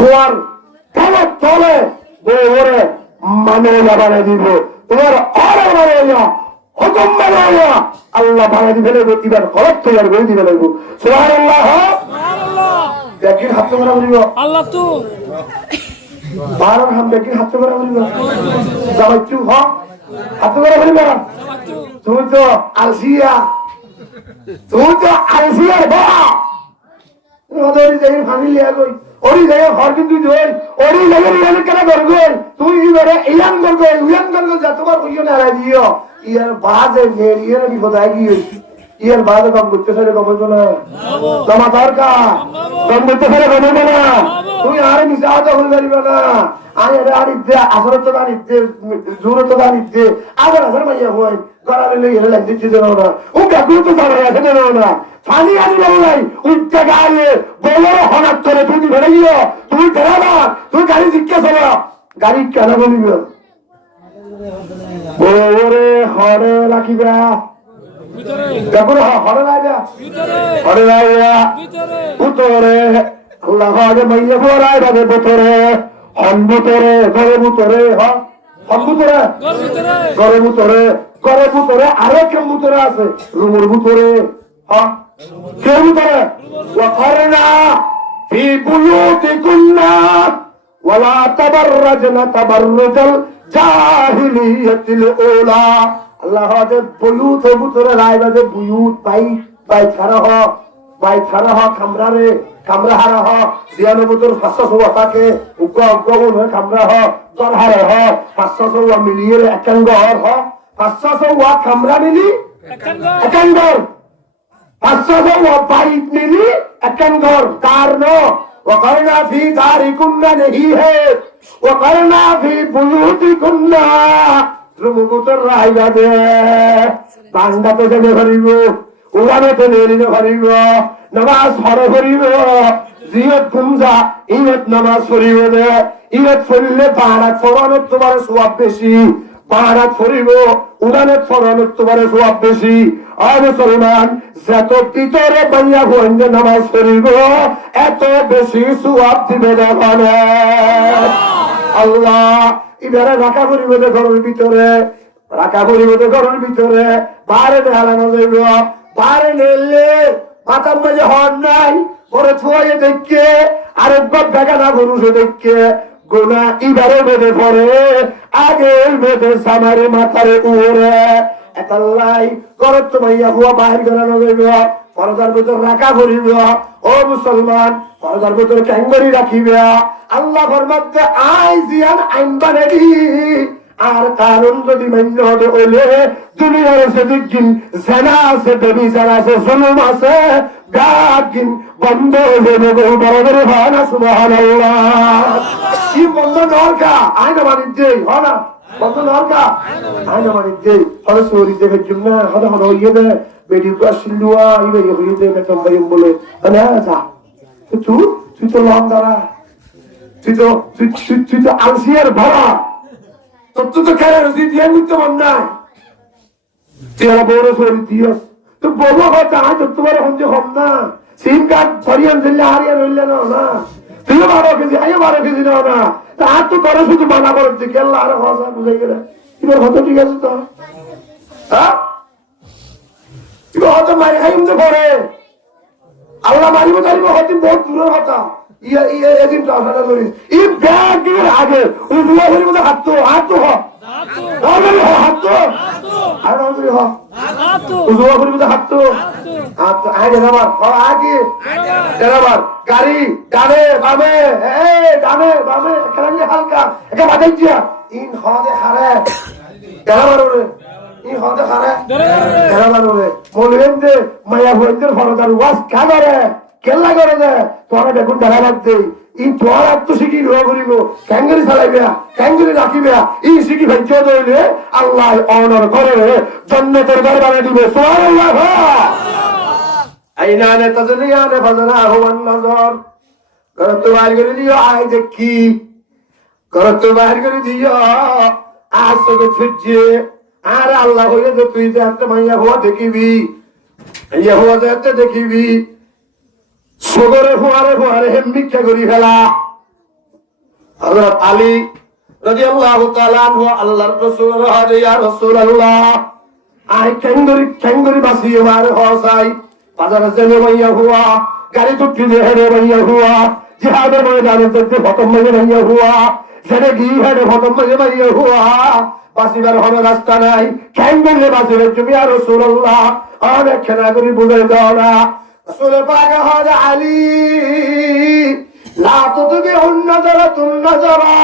তোমার তলে তলে বউরে মানে বানায় দিব তোমার আরো বানাইয়া হুকুম বানাইয়া আল্লাহ বানাই দিবে এবার খরচ তৈরি করে দিবে লাগবো সুবহানাল্লাহ দেখি হাতে করা বলিব আল্লাহ তো বারো হাম দেখি হাতে করা বলিব যাও একটু হাতে করা বলিব তুমি তো আলসিয়া বাবা ওদের যাই ফ্যামিলি আগই ওরি যাই ঘর কিন্তু দই ওরি যাই ইয়ান কেন করগই তুই ইবারে ইয়ান করগই ইয়ান করগই যা তোমার কইও না দিও ইয়ার বাদে মেরিয়ার বিপদ আগি ইয়ার বাদে কাম করতে পারে কম না তোমার দরকার কাম করতে পারে কম না তুই আর মিজাজ হল করিবা না আয় আর ইদে আসর তো গানি দে জোর তো গানি দে আবার আবার মাইয়া হই গরালে লই এর লাগি দিতে দাও না ও কাকু তো সারা আছে দাও না পানি আনি নাই উঠতে গায়ে বড় হনাত করে তুই ধরে গিয়ে তুই ধরা তুই গাড়ি জিজ্ঞাসা করো গাড়ি কেন বলিব ওরে হরে রাখিবা দেখো হরে রাখা হরে রাখা উত্তরে আল্লাহ আগে মাইয়া পড়ায় ভাবে বোতরে হন বোতরে ঘরে বোতরে হন বোতরে ঘরে বোতরে ঘরে বোতরে আরো কেউ বোতরে আছে রুমের বোতরে কেউ বোতরে ওয়াকারনা ফি বুয়ুতিকুন্না ওয়ালা তাবাররাজনা তাবাররুজাল জাহিলিয়াতিল উলা আল্লাহ আগে বুয়ুত বোতরে রাইবাদে বুয়ুত বাই ছাড়া হ খামরারে কামরা হারা হ জিয়ানো বুতর 500 টাকে উগ্র কামরা হ দর হারে হ 500 মিলিয়ে একাঙ্গর হ 500 কামরা মিলি একাঙ্গর 500 বাইট মিলি একাঙ্গর কারণ وقرنا في داركن नहीं है وقرنا في بيوتكن রুমুতর রাইবা দে বান্দা তো দেবে ভরিব উড়ানে তো নেরিনে ভরিব নামাজ পড়ে ভরিব জিয়ত গুমজা ইয়ত নামাজ পড়িব দে ইয়ত পড়লে বারাত পড়ানোর তোমার সওয়াব বেশি বারাত পড়িব উড়ানে পড়ানোর তোমার সওয়াব বেশি আর মুসলমান যত ভিতরে বাইয়া হইতে নামাজ পড়িব এত বেশি সওয়াব দিবে না আল্লাহ এবারে রাখা করিব দে ঘরের ভিতরে রাখা করিব দে ঘরের ভিতরে বাইরে হারানো যাইব বাইরে নেলে মাথার মাঝে হন নাই পরে ছুঁয়ে দেখে আরেকবার দেখা না পুরুষে দেখে গোনা এবারে বেঁধে পড়ে আগে বেঁধে সামারে মাথারে উড়ে এতাল্লাই ঘরের তো মাইয়া বুয়া বাহির করানো যাইব পরদার ভিতর রাখা করিব ও মুসলমান পরদার ভিতর ক্যাঙ্গরি রাখিবে আল্লাহ ফরমাতে আই জিয়ান আইন বানাবি আর কারণ যদি মান্য হবে হইলে দুনিয়ার সেদিন জেনা আছে বেবিচার আছে জুলুম আছে গাগিন বন্ধ হয়ে যাবে বড় ভানা সুবহানাল্লাহ কি বন্ধ নরকা আইনা মানিতে হনা বন্ধ নরকা আইনা মানিতে হলো সরি দেখে জন্য হলো হলো ইয়ে বেডি কাশলুয়া ইবে ইয়ে দে বেতন বাইম বলে না যা তুই তো লং দাঁড়া তুই তো আলসিয়ার ভরা তোর তো খেলা রসি দিয়ে বুঝতে মন নাই তুই আমার বড় সরি দিয়স তো বড় কথা আজ তোমার হচ্ছে হম না সিম কার্ড সরিয়ান দিলে হারিয়ান হইলে না তুইও 12 কেজি আইও 12 কেজি নাও না তা আর তো করে শুধু বানা করছে কেল্লা আর ভাষা বুঝে গেলে এবার হতো ঠিক আছে তো হ্যাঁ এবার হতো মারি খাইম তো করে আল্লাহ মারিব তারিব হয়তো বহুত দূরের কথা এদিন তো আশাটা করিস এই ব্যাগের আগে উজুয়া করিব তো হাত তো হাত তো আর উজুয়া করিব তো হাত তো আগে আমার আগে আমার গাড়ি ডানে বামে ডানে বামে এখানে হালকা এটা বাজাইছিয়া ইন হদে হারে আমার ই হদে হারে আমার বলবেন যে মায়া বন্ধের ফরদার ওয়াজ কাবারে কেল্লা করে দে তোরা দেখুন দেখা লাগতে ই তোর আর তো শিখি রোয়া করিব ক্যাঙ্গারি চালাইবে ক্যাঙ্গারি রাখিবে ই শিখি ভাজ্য দইলে আল্লাহ অনর করে জান্নাতের দরবারে দিবে সুবহানাল্লাহ আইনানে তাজরিয়ানে ফাজনা হুয়ান নজর করতে বাইর করে দিও আই দেখি করতে বাইর করে দিও আসকে ফিজে আর আল্লাহ হইলে যে তুই যে একটা মাইয়া হওয়া দেখিবি ইয়া হওয়া যে দেখিবি সগরে ফোয়ারে ফোয়ারে হেম ভিক্ষা করি ফেলা হযরত আলী রাদিয়াল্লাহু তাআলা আনহু আল্লাহর রাসূলের হাতে ইয়া রাসূলুল্লাহ আই কেঙ্গুরি বাসিয়ে মারে হসাই বাজারে চলে ভাইয়া হুয়া গাড়ি টুটি দে হেরে ভাইয়া হুয়া জিহাদে ময়দানে যেতে খতম হয়ে ভাইয়া হুয়া সেরে গিয়ে হেরে খতম হয়ে ভাইয়া হুয়া বাসিবার হলো রাস্তা নাই কেঙ্গুরি বাসিয়ে তুমি ইয়া রাসূলুল্লাহ অনেক খেলা করি বুঝাই দাও না রাসূল পাক হযরত আলী লা তুতবিউন নাযারাতুন নাযারা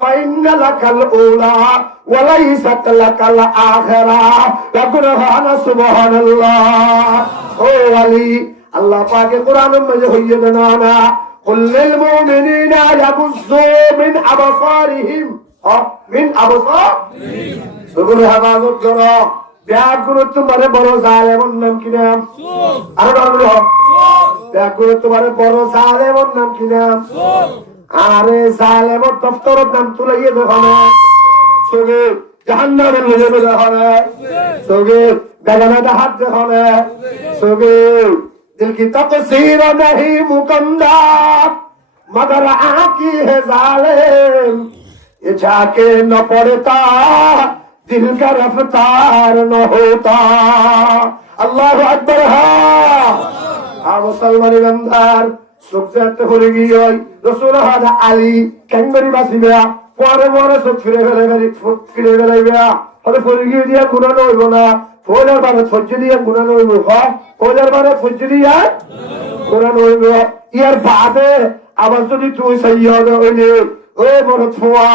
فإن لك الأولى وليست لك الآخرة يقول أنا سبحان الله هو ولي الله پاک قرآن میں ہوئی بنانا قل للمؤمنين يغضوا من أبصارهم من أبصارهم سبحان حفاظت کرو ব্যাগ গুলো তোমারে বড় জালেমের নাম কি নাম আর বলো ব্যাগ গুলো তোমারে বড় জালেমের নাম কি নাম আরে জালেমের দফতরের নাম তুলাইয়ে দেখো না সবে জাহান্নামের লয়ে দেখো না সবে বেগানা হাত দেখো না সবে दिल की तकसीर नहीं मुकम्मल मगर आंखी है जालिम ये जाके न पड़ता दिल का रफ्तार न होता अल्लाह अकबर हाँ मुसलमान बंदार सुख से भूल गई रसूल हादा आली कैंगरी बासी में পরে পরে সব ফিরে গেলে হলে পরে গিয়ে দিয়া গুণানো হইব না ফৌজার বারে সহ্য দিয়ে গুণানো হইব ফৌজার বারে সহ্য দিয়ে গুণানো হইব ইয়ার বাদে আবার যদি তুই সৈয়দ হইলে ও বড় ছোয়া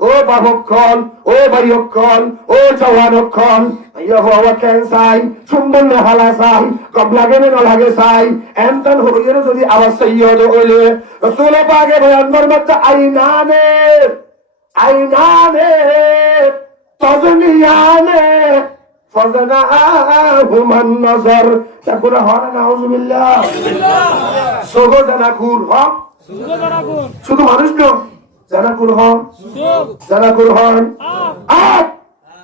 ও বাবক্ষণ ও বাড়িক্ষণ ও জওয়ানক্ষণ ইয়া হওয়া কেন চাই সুন্দর নেহালা চাই কম লাগে না লাগে চাই এমন হইলে যদি আবার সৈয়দ হইলে রসুল পাকে বয়ানের মধ্যে আইনানে তজনিয়ানে ফজনাহুমান নজর তাকুর হনা নাউজুবিল্লাহ সোগো জানাকুর শুধু মানুষ নয় জানাকুর হন জানাকুর হন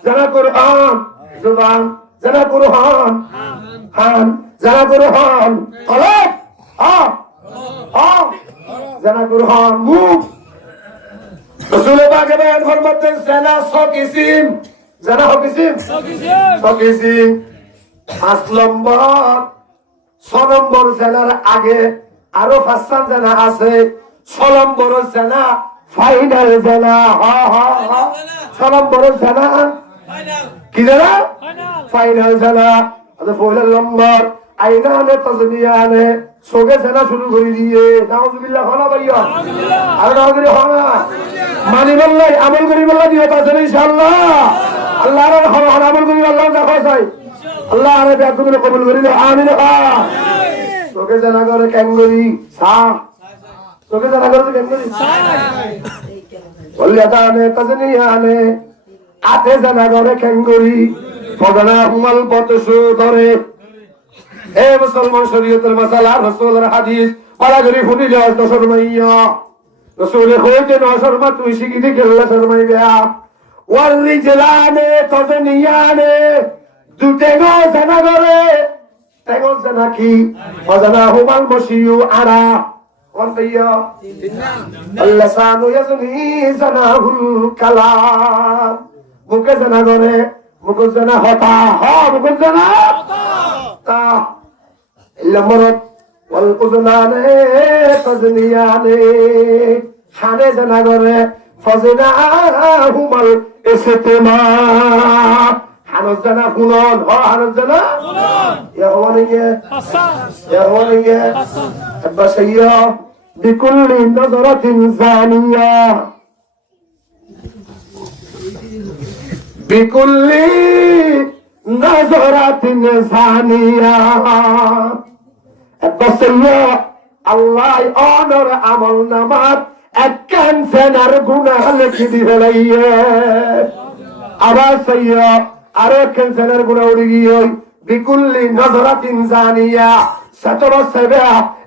জানাকুর হন জুবান জানাকুর হন হান জানাকুর হন কলব জানাকুর হন মুখ রসুল পাকে বয়ান ফরমাতেন জানা সকিসিম জানা হকিসিম সকিসিম 5 নম্বর 6 নম্বর জানার আগে আরো 5টা জানা আছে 6 নম্বর জানা ফাইনাল জানা হা 6 নম্বর জানা কি জানা ফাইনাল জানা আচ্ছা ফাইনাল নম্বর আইনানে তাজনিয়ানে সোগে জানা শুরু করে দিয়ে নাউজুবিল্লাহ হলা ভাইয়া আর নাউজুবিল্লাহ হলা মানি বললে আমল করি বললে দিয়ে পাচ্ছে ইনশাআল্লাহ আল্লাহর আমল করি আল্লাহ দেখা যায় আল্লাহ আরে বেকুল কবুল করিল আমিন সোগে জানা করে ক্যাঙ্গরি সা সোগে জানা করে ক্যাঙ্গরি সা বললিয়ানে তাজনিয়ানে আতে জানা করে ক্যাঙ্গরি ফদনা হুমাল পতসু ধরে এ মুসলমান শরীয়তের মাসালা রাসূলের হাদিস পালাগরি ফুটিলে তো শর্মাইয়া রাসূলের হইতে না শর্মা তুই শিখিতে গেল্লা শর্মাইবা ওয়াল রিজলানে তজনিয়ানে দুতে গো জানা করে তেগো জানা কি ফাজানা হুমাল মশিউ আরা ওয়ান্তিয়া আল্লাহ সানু ইয়াজনি জানাহুল কালাম মুকে জানা করে মুকে জানা হতা মুকে জানা তা লমরত ওয়াল উযলানে তাজনিয়ানে খানে জানা করে ফজনা হুমাল ইসতিমা হানজ জানা ফুলন হানজ জানা ফুলন ইয়া ওয়ানিয়ে ইয়া ওয়ানিয়ে আবাসিয়া বিকুল্লি নজরাতিন জানিয়া বিকুল্লি নজরাতিন জানিয়া আবাসিয়া আল্লাহ অনর আমল নামাত একখান সেনার গুনাহ লিখি দিবে লাইয়ে আবার সাইয়া আরো একখান সেনার গুনাহ উড়ি গিয়ে বিকুল্লি নজরাতিন জানিয়া সতবার সেবা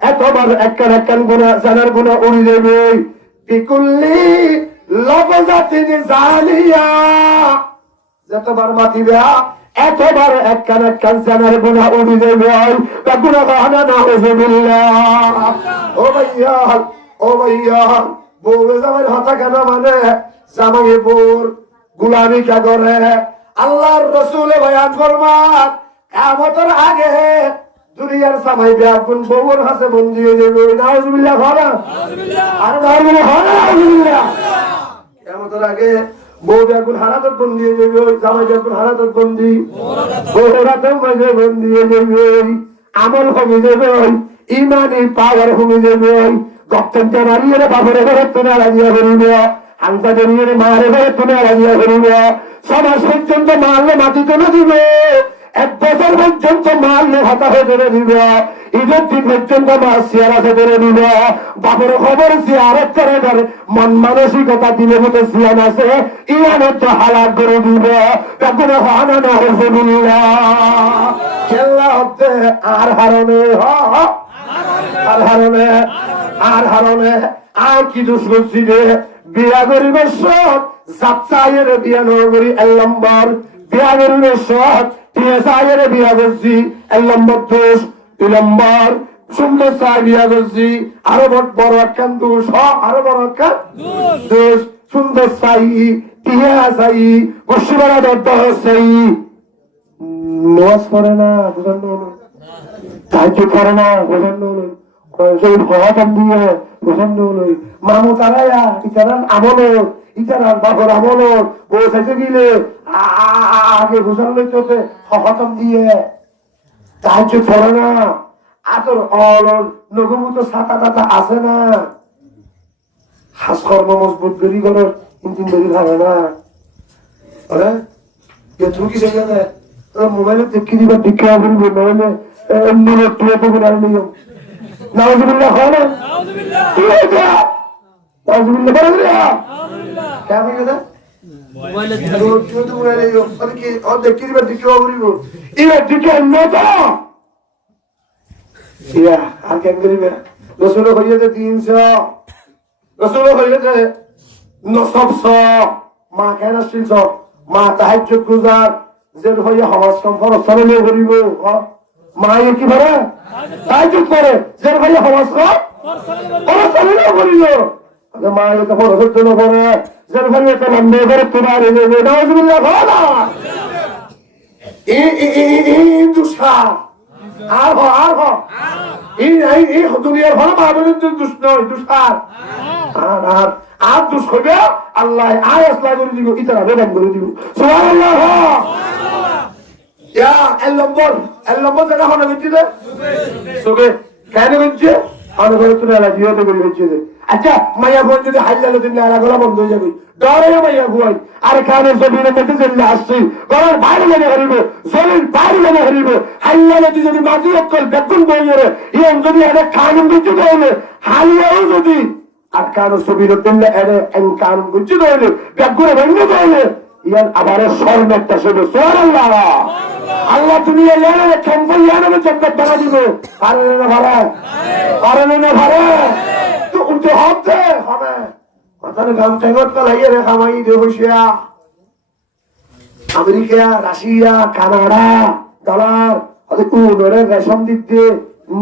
এতবার একখান গুনাহ সেনার গুনাহ উড়ি দেবে বিকুল্লি লবজাতিন জানিয়া যতবার মাতিবা এতবার একখান সেনার গুনাহ উড়ি দেবে তা গুনাহ হানা নাউজুবিল্লাহ ও ভাইয়া বউ জামাই হতা কেন মানে জামাই বউর গুলামি কে করে আল্লাহর রাসূল বয়ান ফরমান কিয়ামতের আগে দুনিয়ার জামাই বেয়াকুন বউর হাতে বন্দী হয়ে যাবে নাউজুবিল্লাহ ভাড়া আর নাউজুবিল্লাহ কিয়ামতের আগে বউ বেয়াকুন হারাতত বন্দী হয়ে যাবে জামাই বেয়াকুন হারাতত বন্দী বউ হারাতত মাঝে বন্দী হয়ে যাবে আমল কমে যাবে ইমানি পাওয়ার কমে যাবে গপ্তনটা মারিয়ে বাপরে ঘরে তোনে লাগিয়ে ফেলব হালকা জড়িয়ে মারে ঘরে তোনে লাগিয়ে ফেলব সমাজ পর্যন্ত মারলে মাটি তুলে দিবে 1 বছর পর্যন্ত মারলে হাতা হয়ে ধরে দিব ঈদের দিন পর্যন্ত মাছ সিয়ারাতে ধরে দিব বাপের খবর সিয়ারত করে ধরে মন মানসিকতা দিলে মতো সিয়ান আছে ইমানের তো হালাত করে দিব তখন হানা না হয়েছে বুঝলা খেলা হচ্ছে আর হারণে আর হারণে আর কি দোষ করছি রে বিয়া করিবার সব যাত্রায়ের বিয়া নগরী 1 নম্বর বিয়া করিবার সব টিএসআইয়ের বিয়া করছি 1 নম্বর দোষ 2 নম্বর সুন্দর চাই বিয়া করছি আরো বড় একটা দোষ আরো বড় একটা দোষ সুন্দর চাই টিএসআই বসিবারা দদ্দ চাই নামাজ পড়ে না বুঝান হলো তাহাজ্জুদ করে না বুঝান হলো কয়েকজন হওয়াটান দিয়ে বুঝান হলো মামু তারায়া ইতারান আমল ইতারান বাপর আমল বউ খাইতে গেলে আগে বুঝান লইতে হওয়াটান দিয়ে তাহাজ্জুদ করে না আতর অলর নগমুত ছাতা টাতা আছে না হাস কর্ম মজবুত বেরি করে ইঞ্জিন বেরি ভাবে না আরে তুমি কি জানে মোবাইলে দেখি দিবা দীক্ষা করবো নাহলে এমনি টুয়ে তো গুলো নিয়ম নাউজুবিল্লাহ হয় না নাউজুবিল্লাহ বলে দিলা কেমন গেছে মোবাইলে কি ও দেখি দিবা দীক্ষা করবো ইয়া দীক্ষা নতো ইয়া আর কেন করিবে রসুল হইয়াতে 300 রসুল হইয়াতে 900 মা কেন আসছিল মা তাহাজ্জুদ গুজার যেন হইয়া হওয়াজ কম ফরজ সালামে করিব মায়ে কি করে তাহাজ্জুদ করে যেন হইয়া হওয়াজ কম ফরজ সালামে করিব আগে মায়ে তো ফরজের জন্য করে যেন হইয়া তো লম্বে করে তোমার নেবে নাউজুবিল্লাহ ভালা এই দুসা আর এই দুনিয়ার ভালো মাহবুবের দুষ নয় দুসার আর দুষ করবে আল্লাহ আর আসলা করে দিব ইতারা বেদান করে দিব সুবহানাল্লাহ ইয়া el নম্বর জায়গা হনে গেছে রে সুবে কেন গেছে আর ঘরে তুলে আলা দিওতে করে গেছে আচ্ছা মাইয়া বোন যদি হাইলালে দিন আলা গলা বন্ধ হয়ে যাবে ডরে মাইয়া বুয়াই আর কানে জমিনে মধ্যে চলে আসছে গলার বাইরে লেগে হরিব শরীর বাইরে লেগে হরিব হাইলালে যদি মাঝি অকল বেতন বইরে ইয়ন যদি এটা কানুন দিতে দেবে হালিয়াও যদি আর কানো জমিনে দিলে এনে এন কানুন দিতে দেবে বেগুরে ভেঙে দেবে ইয়ান আবার স্বর্ণ একটা শুধু সুবহানাল্লাহ আল্লাহ দুনিয়া লেনে কেমন লেনে জান্নাত বানা দিব পারে না ভারে তো উঠে হবে কথার গাম টেঙ্গত লাইয়ে রে খামাই দে বসিয়া আমেরিকা রাশিয়া কানাডা ডলার আরে কোনরে রেশম দিতে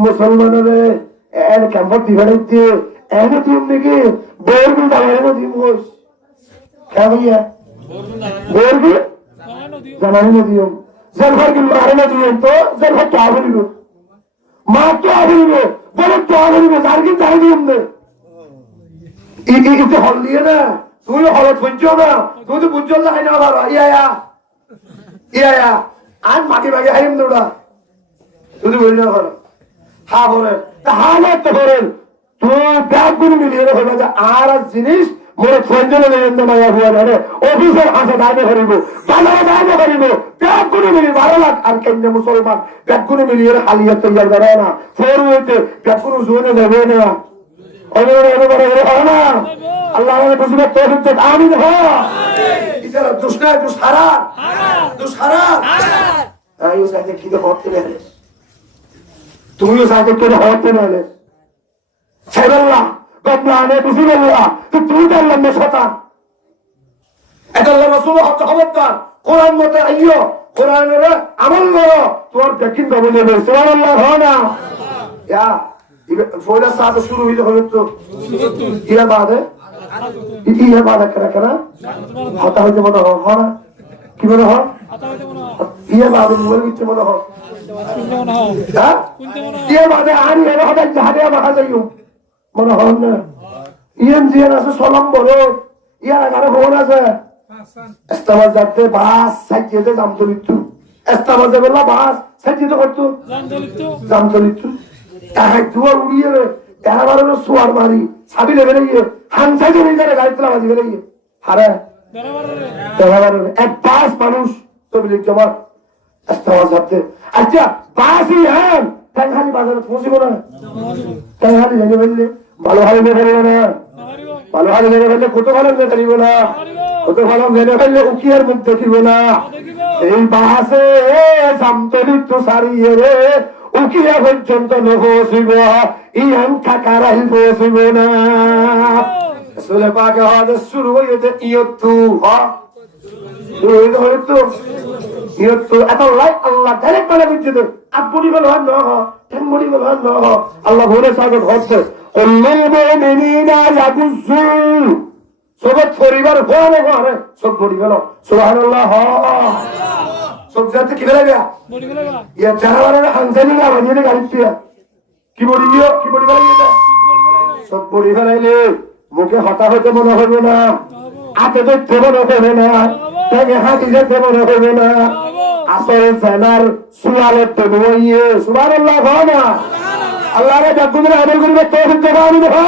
মুসলমানের এর কেমন দিবেন দিতে এনে তুমি নাকি বর্গুল দাঁড়ানো দিমোস কেমন বর্গুল জানানো দিও জলফার কি মারনা দিও তো জলফার তো আবরিব মা তো আবরিব বলে তো আবরিব জারকি জানি দিও না ইতে হল দিয়ে না তুই হলত বুঝছো না তুই তো বুঝছো না না বাবা ইয়া আজ মাটি বাগে হাইম দৌড়া তুই বলি না করো হ্যাঁ বলেন তাহলে তো করেন তুই ব্যাগ গুলো মিলিয়ে হলো যে আর জিনিস মোরে ফোনজনে নেন মাইয়া হুয়া রে অফিসের হাসে দাঁড়ে করিব বাজারে দাঁড়ে করিব ব্যাগ গুলো মিলিয়ে 12 লাখ আর কেন্দ্রে মুসলমান ব্যাগ গুলো মিলিয়ে হালিয়া তৈরি করে না ফোর হইতে ব্যাগ গুলো জোনে দেবে না আল্লাহ আমাদের বুঝবে তৌফিক দেন আমিন ইতারা দুশনা দুশহারা আইও সাথে কি তো হতে না তুমিও সাথে কি হতে না সাইরাল্লাহ গবলানে বিসমিল্লাহ তো তুই আল্লাহ মেশাতা এটা আল্লাহ রাসূল হক খবরদার কোরআন মতে আইও কোরআনের আমল করো তোর দেখিন তো বলে সুবহানাল্লাহ হনা ইয়া ফোরা সাথে শুরু হইলে হলো তো ইয়া বাদে ইয়ে বাধা কেনা কেনা হতা হইতে মনে হয় না কি মনে হয় ইয়ে বাদে মোবাইল দিচ্ছে মনে হয় ইয়ে বাদে আনি এনে হবে জাহাজে মাখা যাইও মনে হয় না ইয়েন জিয়ান আছে সলম বলো ইয়ার আগারে ফোন আছে এস্তাবাজ যাতে বাস সাইকেতে দাম চলিত এস্তাবাজ বললা বাস সাইকেতে করতো দাম চলিত তাহাই দুয়ার উড়িয়ে তেরা বারো সোয়ার মারি সাবি লেগে গিয়ে হান সাইকে নিয়ে যাবে গাড়ি তোলা বাজি গেলে গিয়ে হারে তেরা বারো এক বাস মানুষ তবলিগ জমা এস্তাবাজ যাতে আচ্ছা বাসই হ্যাঁ ট্যাংহালি বাজারে পৌঁছিব না ট্যাংহালি জানি বললে ভালো ভালো মেয়ে ফেলবে না ভালো ভালো মেনে ফেললে কত ভালো মেয়ে ফেলিব না কত ভালো মেনে ফেললে উকিয়ার মুখ দেখিব না এই বাসে জামতলিত সারিয়ে রে উকিয়া পর্যন্ত নবসিব ইয়ান কাকারাই বসিব না আসলে পাকে হাতে শুরু হইতে ইয়ত্তু শুরু হইতে ইয়ত্তু এত লাই আল্লাহ ডাইরেক্ট বলে বুঝতে আপনি বলো ন ঠেঙ্গুড়ি বলো ন আল্লাহ বলে সাগর হচ্ছে সবত পরিবার ভরে ভরে সব পড়ি গেল সুবহানাল্লাহ সব যাতে কি বেলা গয়া ইয়া জানাওয়ারের হানজানি না বানিয়ে গাড়ি দিয়া কি বড়ি গিয়ে কি বড়ি গেল সব পড়ি ফেলাইলে মুখে হতা হতে মনে হবে না হাতে ধরতে মনে হবে না তাকে হাতি যেতে মনে হবে না আসরে জানার সুয়ালের তো নইয়ে সুবহানাল্লাহ না আল্লাহ রে জাগুদের আমল করিবে তৌফিক দেবা আমি দেখা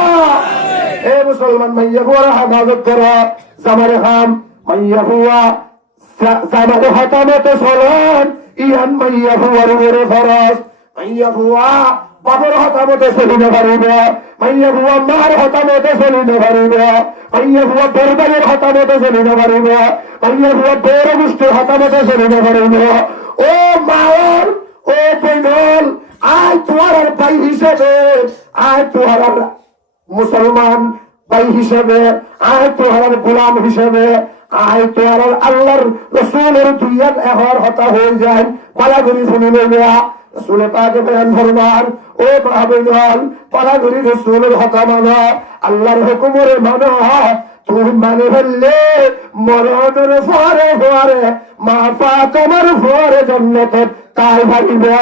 এ মুসলমান মাইয়া হুয়া হাফাজত করা জামারে হাম মাইয়া হুয়া জামারে হতামতে সলান ইয়ান মাইয়া হুয়ার উপরে ফরজ মাইয়া হুয়া বাবার হতামতে চলিতে পারিবে মাইয়া হুয়া মার হতামতে চলিতে পারিবে মাইয়া হুয়া দরবারের হতামতে চলিতে পারিবে মাইয়া হুয়া বড় গোষ্ঠীর হতামতে চলিতে পারিবে ও মায়ের ও বৈনল আয় তোমার ভাই হিসেবে আয় তোমার মুসলমান ভাই হিসেবে আয় তোমার গোলাম হিসেবে আয় তোমার আল্লাহর রসুলের দুইয়াত এহর হতা হয়ে যায় পালাগুড়ি শুনে নেবে রসুলে পাকে বয়ান ফরমান ও ভাবেন পালাগুড়ি রসুলের হতা মানা আল্লাহর হুকুমের মানা তুমি মানে ফেললে মরণের ফরে ফরে মা পা তোমার ফরে জন্নতে তাই ভাবিবে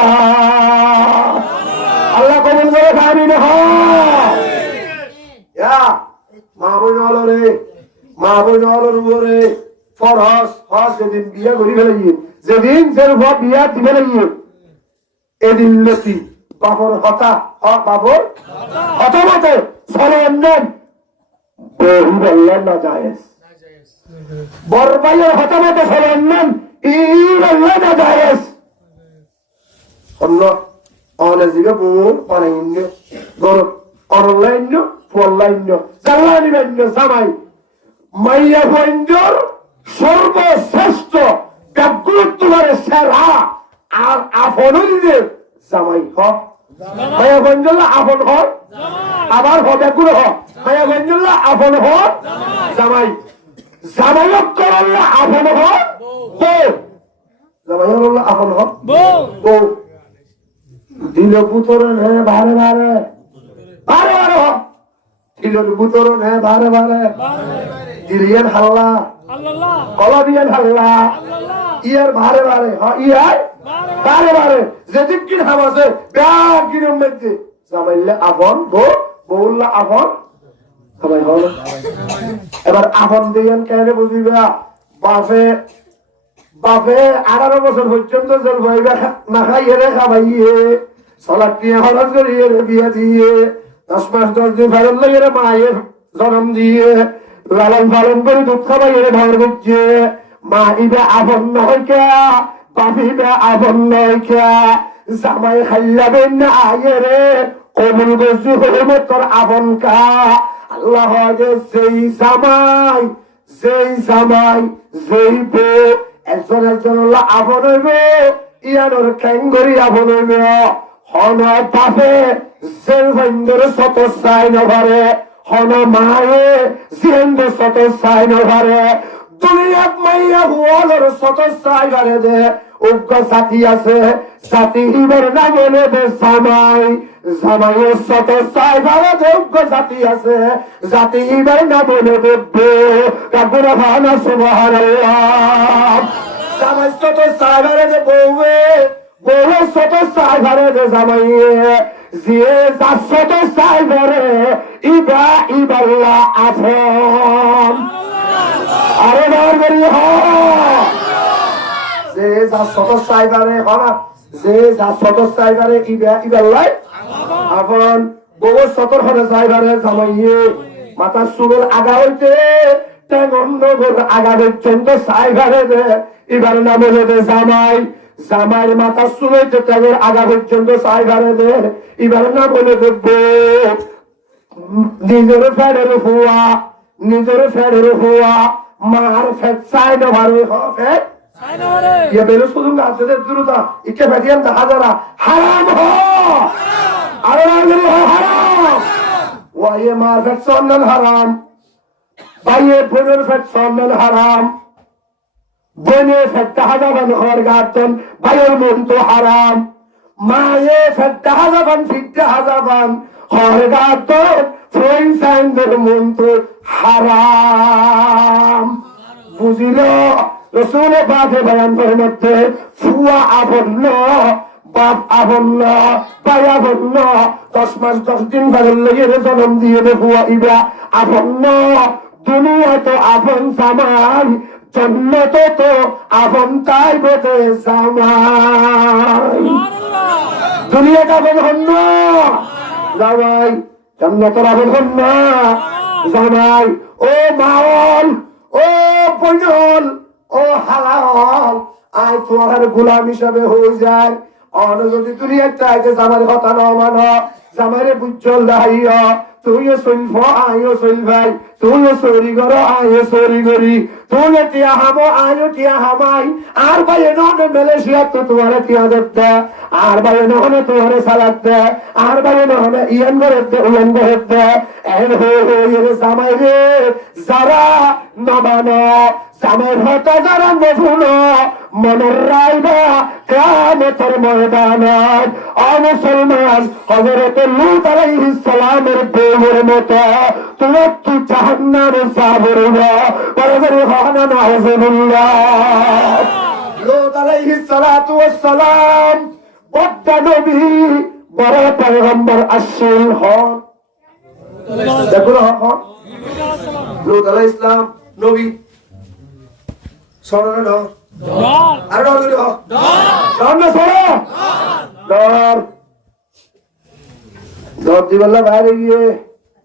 আল্লাহ কবুল করে খাবি না মা বোনের উপরে ফরজ হজ যেদিন বিয়া করি ফেলাইয়ে যেদিন যে বিয়া দিবে লাগিয়ে এদিন লেখি বাবর হতা বাবর হতামতে সরেন্দেন বহু বললেন না যায় বরবাইয়ের হতামতে সরেন্দেন ই বললেন না যায় অন্য অনেজিবে বউ অনেন্য গরব অনলাইন্য ফলাইন্য জালানিবান্য জামাই মাইয়া বঞ্জর সর্বশ্রেষ্ঠ গুরুত্ববারে সেরা আর আপনইলে জামাই হ মাইয়া বঞ্জল্লা আপন হ আবার হবে গুরু হ মাইয়া বঞ্জল্লা আপন হ জামাই জামাইক করল্লা আপন হ বউ জামাইল্লা আপন হ বউ দিলে পুতরন হে বারে বারে বারে বারে হ দিলের পুতরন হে বারে বারে দিলিয়ান হাল্লা কলবিয়ান হাল্লা ইয়ার বারে বারে হ ইয়ার বারে বারে যেদিক কিন হাম আছে ব্যাগ কিনের মধ্যে জামাইল্লা আপন বউল্লা আপন সবাই হল এবার আপন দিয়ান কেন বুঝিবা বাপে 18 বছর পর্যন্ত জল ভাইবা না খাইয়ে রে খাবাইয়ে সলাট নিয়ে হরজ করিয়ে রে বিয়া দিয়ে 10 মাস 10 দিন ফেরত লাগে রে মায়ের জন্ম দিয়ে লালন পালন করে দুধ খাবাইয়ে রে ঘর দিচ্ছে মা ইবে আপন নয় কে বাপিবে আপন নয় কে জামাই খাইলাবেন না আয়ে রে কমল গজু হলে তোর আপন কা আল্লাহ যে সেই জামাই যেই বউ একজন আপন হইবে ইয়ানোর ক্যাঙ্গরি আপন হইবে হন বাপে জেলভেন্দ্র শত চাই নভারে হন মায়ে জিন্দ শত চাই নভারে দুনিয়াত মাইয়া হুয়ালোর শত চাই বারে দে উগ্র জাতি আছে, জাতি ইবার নাম হলো জামাই। জামাইয়ের শত চাই ভালো উগ্র জাতি আছে, জাতি ইবার নাম হলো বউ। কাকুরা ভালো সুবহানাল্লাহ। জামাই শত চাই ভালো বউয়ে, বউয়ের শত চাই ভালো জামাইয়ে, যে যার শত চাই ভালো ইবা ইবাল্লাহ আফন। আরে বারবারি হ, যে যার শত চাই ভালো হনা, যে যার শত চাই ভালো ইবা ইবাল্লাহ আফন। বউয়ের শতর হলে চাই ভালো জামাইয়ে, মাথার চুলের আগা হইতে টেঙ্গর আগা পর্যন্ত চাই ভালো দে এবার নাম হলে দে জামাই। জামাইয়ের মাথার চুল হইতে টেঙ্গর আগা পর্যন্ত চাই ভালো দে এবার নাম হলে দে বউ। নিজের ফেডের হুয়া, নিজের ফেডের হুয়া, মার ফেট চাই না ভালো ফেট ইয়ে বেরো শুধু গাছে দ্রুতা ইকে ফেটিয়ান দেখা যারা হারাম হ, আরে হারাম ওয়াইয়ে মার ফেট সন্ন্যান হারাম, ভাইয়ে বোনের ফেট সন্ন্যান হারাম, বোনে ফেট দেখা যাবেন হর গাতন ভাইয়ের মন তো হারাম, মায়ে ফেট দেখা যাবেন ফিট দেখা যাবেন হর গাতন ফ্রেন্ড সাইন্ডের মন তো হারাম। বুঝিল রসুলের বাপে বয়ান করে মধ্যে ফুয়া আবন্ন, বাপ আবন্ন, ভাই আবন্ন, 10 মাস 10 দিন বাড়ির লেগে জন্ম দিয়ে ফুয়া ইবা আবন্ন। দুনিয়া তো আপন জামাই, জন্নত তো আপন তাই বোধে জামাই। দুনিয়াটা আপন হন্য জামাই, জন্নতর আপন হন্য জামাই। ও মাওল, ও বইনল, ও হালাল, আয় তোমার গোলাম হিসাবে হয়ে যায়। অন যদি দুনিয়ার চাইতে জামার কথা ন মান, জামারে বুঝল দাইয়া তুইও চলব আইও চলবাই, তুইও চুরি করো আইও চুরি করি, তুই টিয়া হামো আইও টিয়া হামাই। আর ভাই নহনে মালয়েশিয়া তো তোমার টিয়া দেখতে, আর ভাই নহনে তোমার সালাদ দে, আর ভাই নহনে ইয়ান করে দে উয়ান করে দে। এর হয়ে জামাই রে যারা নবানো, জামাই হতে যারা নফুনো, মনের রাইবা কিয়ামতের ময়দানত। ও মুসলমান, হযরত লূত আলাইহিস সালামের বউয়ের মতো তুমি কি জাহান্নামে যাবে না? বড় হনা নাউজুবিল্লাহ। লূত আলাইহিস সালাতু ওয়াস সালাম বড় নবী, বড় পয়গম্বর আসল হন। দেখো হন লূত আলাইহিস সালাম নবী সরল ডর, আর ডর করি হ ডর না সর ডর ডর দিবেলা বাইরে গিয়ে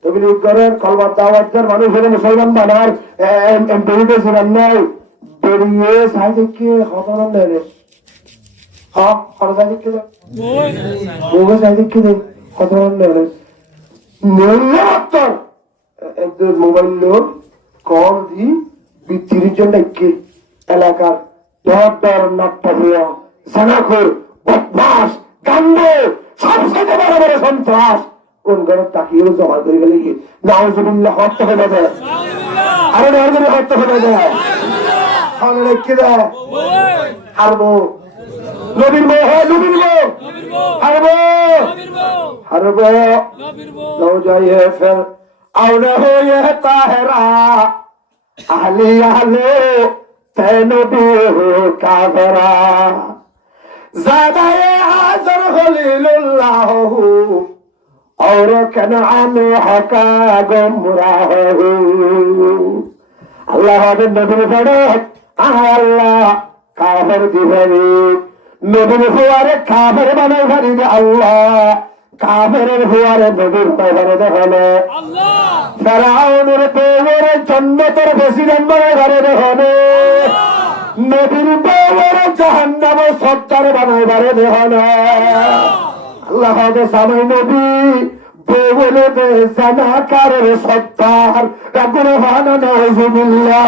তবলিগ করেন, কলমার দাওয়াত দেন, মানুষের মুসলমান বানার এমপিতে ছিলেন নাই। বেরিয়ে সাইদিককে হতন দেন, হ্যাঁ হর সাইদিককে দেন, বউকে সাইদিককে দেন, হতন দেন। নির্লত্তর একদের মোবাইল লোক কল দি 30 জন ডাইকে এলাকার দর দর নাট্টা হইয়া সানাখোর বদমাস কাণ্ড সবচেয়ে বড় বড় সন্ত্রাস কোন ঘরে তাকিয়ে জমা করে গেলে কি নাউজুবিল্লাহ হত্যা হয়ে যায়। আরে নাউজুবিল্লাহ হত্যা হয়ে যায়, তাহলে রেখে দেয় হারবো নবীর বউ, হয় নবীর বউ হারবো হারবো নৌ যাইয়ে ফের আউনে হয়ে তাহেরা আহলি আহলে নবী হো কাফেরা জাদায়ে হাজর খলিলুল্লাহ और कनान हका गुमराह अल्लाह नबी पढ़े अल्लाह काफिर दिबे नबी हुआरे काफिर बने भरी अल्लाह काफिर हुआरे नबी पढ़े देखले अल्लाह ফিরাউনের বউয়ের জান্নাতের প্রেসিডেন্ট বনে ঘরে দেখলে নবীর বউয়ের জাহান্নামের সর্দার বানায় ঘরে দেখলে আল্লাহ হবে সামাই নবী বলে দে জানাকারের সত্তার কাকুরে ভানা নাউজুবিল্লাহ।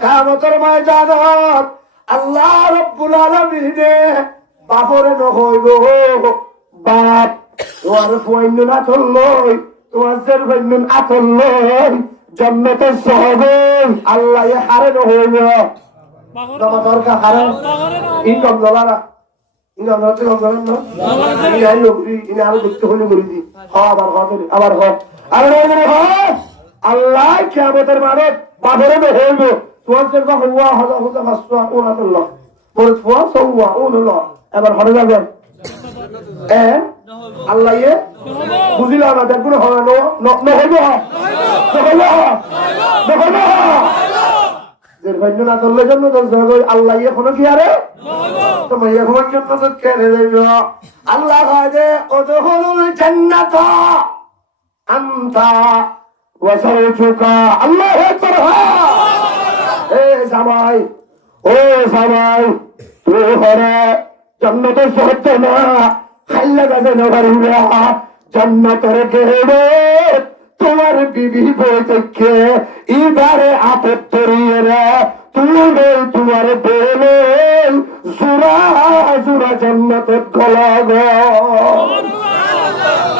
কিয়ামতের ময়দানত আল্লাহ রাব্বুল আলামিনে বাপরে নহইব বাপ তোমার ফুয়াইনুন আতল্লই তোমার জেরবাইনুন আতল্লই জান্নাতের সহবে আল্লাহ হারে নহইব Nama torka haram. Income dollar. Income dollar tu income dollar no. Ini ayo beri, ini ayo betul holi beri di. Ha, abar ha. Allah kiameter maret babere me helbo. Tuan serba huwa hada maswa Allah. Murid huwa sawwa Allah. Abar hada jaben. Allah ye বুঝিলা না দেখুন হলো নহইব যে ভাইন্য না করলে জন্য আল্লাহ ইয়ে কোনো কি আরে তোমার এখন জন্য তো কেড়ে দেব আল্লাহ কাজে ওদখুলুল জান্নাত আনতা ওয়াসাইতুকা আল্লাহু আকবার এ জামাই তুই হরে জান্নাতে সহ্য না খাইলা গাছে নগরিয়া জান্নাতের গেড়ে তোমার বিবি বই দেখে এবারে আপত্তরিয়ে রে তুলে তোমার বেলে জুরা জান্নাতের গলাগ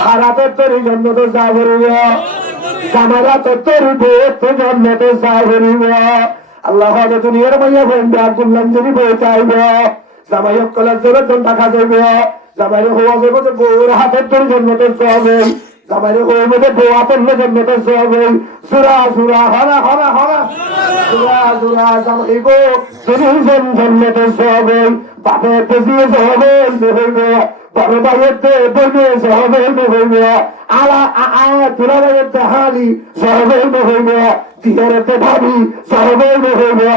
হারাতের তরি জান্নাতে যাবরিব জামারাতের তরি বেত জান্নাতে যাবরিব আল্লাহ হয়তো দুনিয়ার মাইয়া বন্ধু আব্দুল্লাহ যদি বই চাইব জামাইক কলার জোরে জন্তা খাইব জামাইরে হওয়া যাবে যে বউর হাতের তোর জন্মতে হবে জামাইরে হওয়া যাবে বউ হাতের জন্মতে হবে সুরা সুরা জামাই গো জন্মতে হবে বাপের পেছিয়ে হবে হইবে বড় ভাইয়েতে বইবে হবে হইবে তোরা ভাইয়েতে হালি হবে হইবে দিয়ারেতে ভাবি হবে হইবে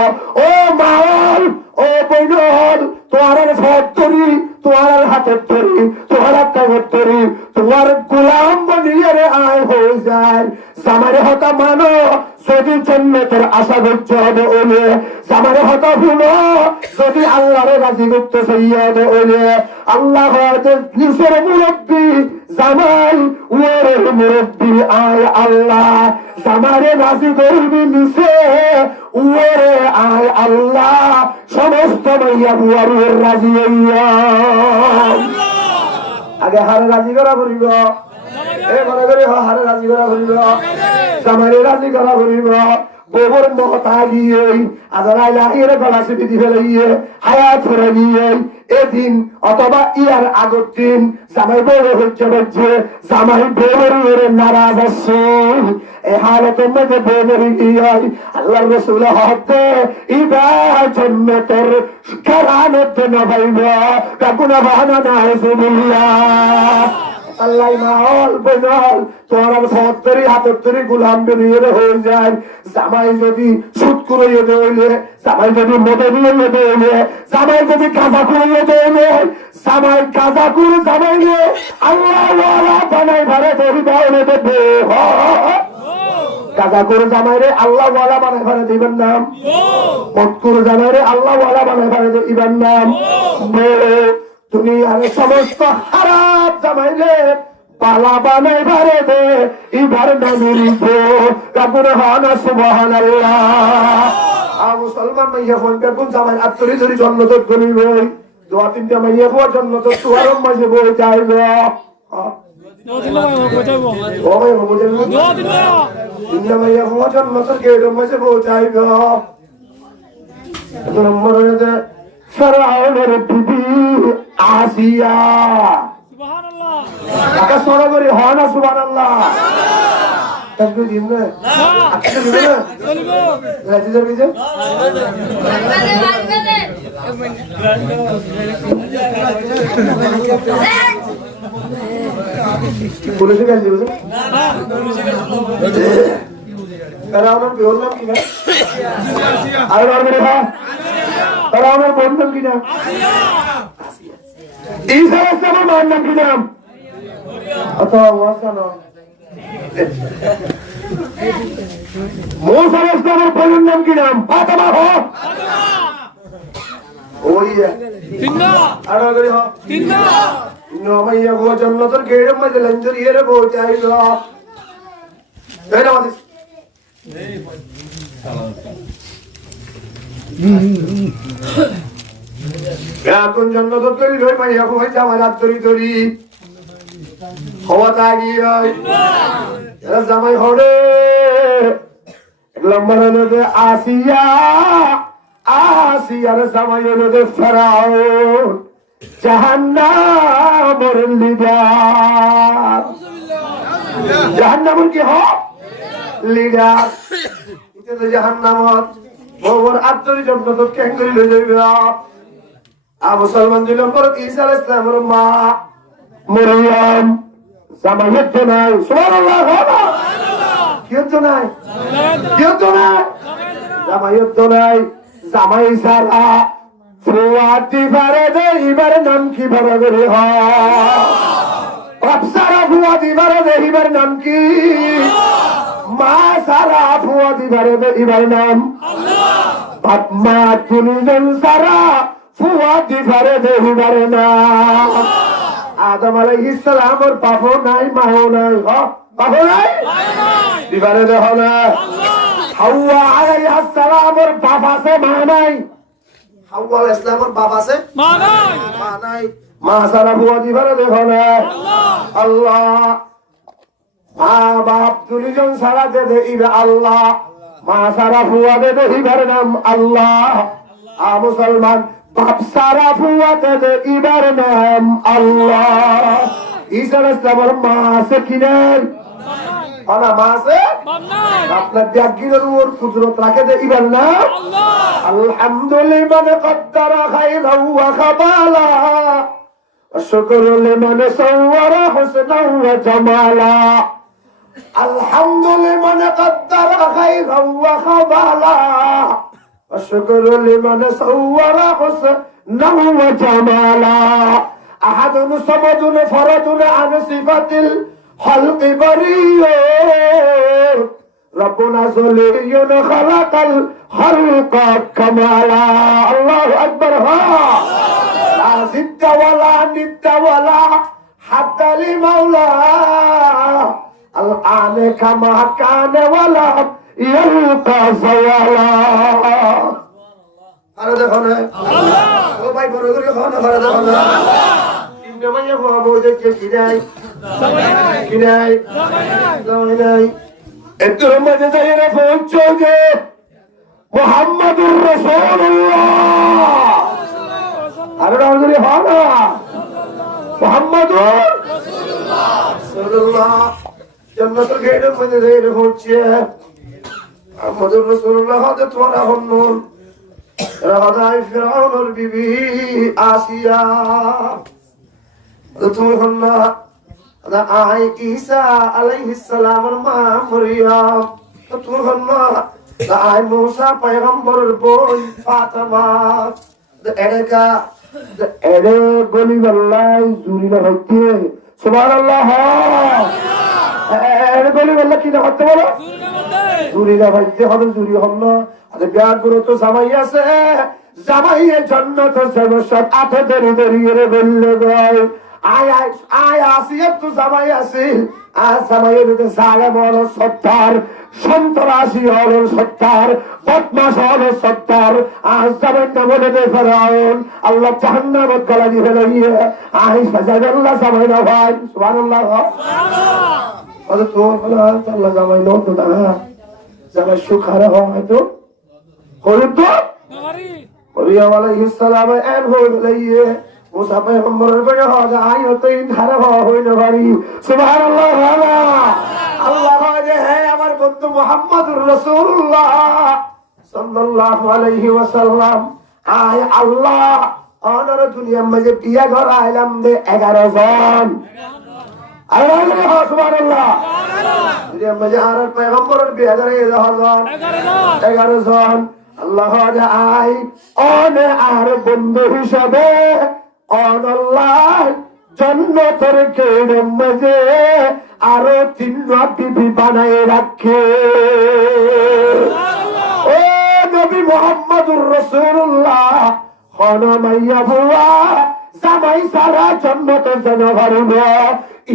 ও মাওল ও বইনল তোমার হাত ধরি তোমার হাতের ধরি তোমার কাগজ ধরি তোমার গোলাম বনিয়ে আয় হয়ে যায় জামারে হতা মানো যদি জন্নতের আশা করতে হবে ওলে জামারে হতা শুনো যদি আল্লাহরে রাজি করতে চাইবে ওলে আল্লাহ হয়তো নিজের মুরব্বী জামাই ওরে মুরব্বী আয় আল্লাহ জামারে রাজি করবি নিচে ওরে আয় আল্লাহ সমস্ত মাইয়া বুয়ার রাজি আগে হারে রাজি করা করিব মনে করি হারে রাজি করা করিব জামাইরে রাজি করা করিব গোবর মহতা গিয়ে আদারাই লাগিয়ে গলা চেপে দি ফেলাইয়ে হায়াত ফেরে গিয়ে এদিন অথবা ইয়ার আগর দিন জামাই বড় হচ্ছে জামাই বড় নারাজ আছে এ হালতের মধ্যে বড় গিয়ে আল্লাহ রসুল হতে ইবার জন্নতের কারানের জন্য ভাইব কাকুনা বাহানা না হয়েছে আল্লাহ মাহল বইনল তোমার সত্তরি হাতত্তরি গুলাম বেরিয়ে হয়ে যায় জামাই যদি সুদ করিয়ে দেইলে জামাই যদি মদে দিয়ে দেইলে জামাই যদি কাজা করিয়ে দেইলে জামাই কাজা করে জামাইলে আল্লাহ বানাই ভারে ধরি বাউলে দেবে কাজা করে জামাইরে আল্লাহ ওয়ালা বানাই ভারে দিবেন নাম মদ করে জামাইরে আল্লাহ ওয়ালা বানাই ভারে দিবেন নাম দুনিয়ার সমস্ত খারাপ জামাইলে পালা বানাই ভারে দে ইবার নামির কাপুরে হানা সুবহানাল্লাহ মুসলমান মাইয়া ফোন বেগুন জামাই আত্তরি ধরি জন্নত করিব দোয়া তিনটা মাইয়া হওয়া জন্নত তুয়ার মাঝে বই যাইব মাইয়া হওয়া জন্নত গেট মাঝে বই যাইব নম্বর হয়েছে ফেরাউনের বিবি আসিয়া সুবহানাল্লাহ কাকা সোনা করে হয় না সুবহানাল্লাহ তাকবীর দিন না আচ্ছা দিন না চলবো রাজি যাবে যে পুলিশে কাজ দিবে হ্যাঁ পুলিশে কাজ ফেরাউনের বিবি নাম কি না আসিয়া আর বলবে হ্যাঁ ফেরাউনের বোন নাম কি না আসিয়া ঈসা আলাইহিস সালামের নাম কি নাম অথবা ওয়াসা নাম মুসা আলাইহিস সালামের বোনের নাম কি নাম ফাতেমা ওই তিন্না আর বলি তিন্না নমাইয়া গো জান্নাতের গেড়ে মধ্যে লঞ্জরিয়ে রে বউ চাইলো এই না মাদিস এখন জন্নত তৈরি হয়ে পাই এখন হয়তো আমার হাত তরি হওয়া তাগি জামাই হরে লম্বা আসিয়া আসিয়ার জামাই হলো যে ফেরাউন, জাহান্নামের লিডার। জাহান্নামের কি হয়? লিডার। এটা তো জাহান্নামত ওর আত্মরি জন্য ক্যাঙ্গুরি লয়ে যাইবে। মুসলমান 2 নম্বর ঈসা আলাইহিস সালামের মা মরিয়ম জামাই হতো নাই। সুবহানাল্লাহ। কি হতো নাই? কি হতো নাই? জামাই হতো নাই। জামাই সারা ফুয়াদ দিবারে দে ইবার নাম কি বরাবরি হয়? অপসারা ফুয়াদ দিবারে দে ইবার নাম কি? মা সারা ফুয়াদ দিবারে দে ইবার নাম আল্লাহ। বাপ মা দুজন সারা ফুয়াদ দিবারে দে ইবার নাম আদম আলাইহিস সালামের বাপও নাই মাও নাই। বাপও নাই দিবারে দে হলো আল্লাহ। হাওয়া আলাইহিস সালামের বাপ আছে মা নাই। হাওয়া আলাইহিস সালামের বাপ আছে মা নাই। মা নাই। মা সারা ফুয়াদ দিবারে দে হলো আল্লাহ। আল্লাহ। মা বাপ দুজন সারা দে দে ইবা আল্লাহ। মা সারা ফুয়া দে দে ইবার নাম আল্লাহ। মুসলমান বাপ সারা ফুয়া দে দে ইবার নাম আল্লাহ। ঈসা আলাইহিস সালামের মা আছে কি নাই? না মা আছে। আপনার জাগিরের উপর কুদরত রাখে দে ইবার নাম আল্লাহ। আলহামদুলিল্লাহ মান কদ্দারা খাইরাও ওয়া খাবালা শুকরু লিমান সাওয়ারা হুসনাও ওয়া জামালা। الحمد لمن قدر خيرا وخبالا والشكر لمن صور حسنا وجمالا. أحد صمد فرد عن صفة الخلق بريء ربنا زلي خلق الخلق كمالا. الله أكبر. لا زد ولا ند ولا حد لمولا الآن كما كان ولا يلقى زوالا. আরে দেখো না ও ভাই বড় করে খাও না। আরে দেখো না তিন মাইয়া বাবু দেখে কি নাই কি নাই নাই এর মধ্যে যাইরা পৌঁছো যে মুহাম্মাদুর রাসূলুল্লাহ। আরে রাজুরি হয় না মুহাম্মাদুর রাসূলুল্লাহ। জান্নাতের গেটের মধ্যে যাইরা পৌঁছে মুহাম্মাদুর রাসূলুল্লাহ হতে তোরা হন্নুন রাহাদাই ফিরাউনের বিবি আসিয়া তুমি হন্না আই ঈসা আলাইহিস সালামের মা মরিয়ম তুমি হন্না আই মুসা পয়গম্বরের বোন ফাতেমা এডেকা এডে গলি গল্লাই জুরি না হইতে সুবহানাল্লাহ। এডে গলি গল্লা কি না হতে বলো জুরি না হইতে হবে জুরি হল। আরে বিয়ার গুরু তো জামাই আছে জামাইয়ে জান্নাত সর্বসব আতে দেরি দেরি রে বললে গয় আয় আয় আয় আসিয়ে তো জামাই আছে আজ জামাইয়ের মধ্যে জালেম হলো সত্তার সন্ত্রাসী হলো সত্তার বদমাশ হলো সত্তার আজ জামাই নাম দে ফেরাউন আল্লাহ জাহান্নামে গলা দিয়ে ফেলিয়ে আয় সাজাদাল্লাহ জামাই না ভাই সুবহানাল্লাহ। সুবহানাল্লাহ। আরে তো আল্লাহ জামাই নো তো না জামাই সুখারে হয় তো হইতো মরিয়ম আলাইহিস সালাম এন হইলে মুসা পয়গম্বরের বড় হয় আয়তে ইনহার হই না পারি সুবহানাল্লাহ। আল্লাহ বলে হে আমার বন্ধু মুহাম্মদুর রাসূলুল্লাহ সাল্লাল্লাহু আলাইহি ওয়াসাল্লাম আয় আল্লাহ অনর দুনিয়ার মাঝে বিয়া ঘর আইলাম দে 11 জন। আল্লাহ সুবহানাল্লাহ। দুনিয়ার মাঝে আর পয়গম্বরের বিয়া ঘরে 11 জন। আল্লাহ আই অনে আর বন্ধু হিসাবে অনল্লাহ জান্নাতের গেটের মাঝে আরো 3 বিবি বানায় রাখে। ও নবী মুহাম্মদুর রাসূলুল্লাহ খানা মাইয়া বুয়া জামাই সারা জান্নাতে যেন পারব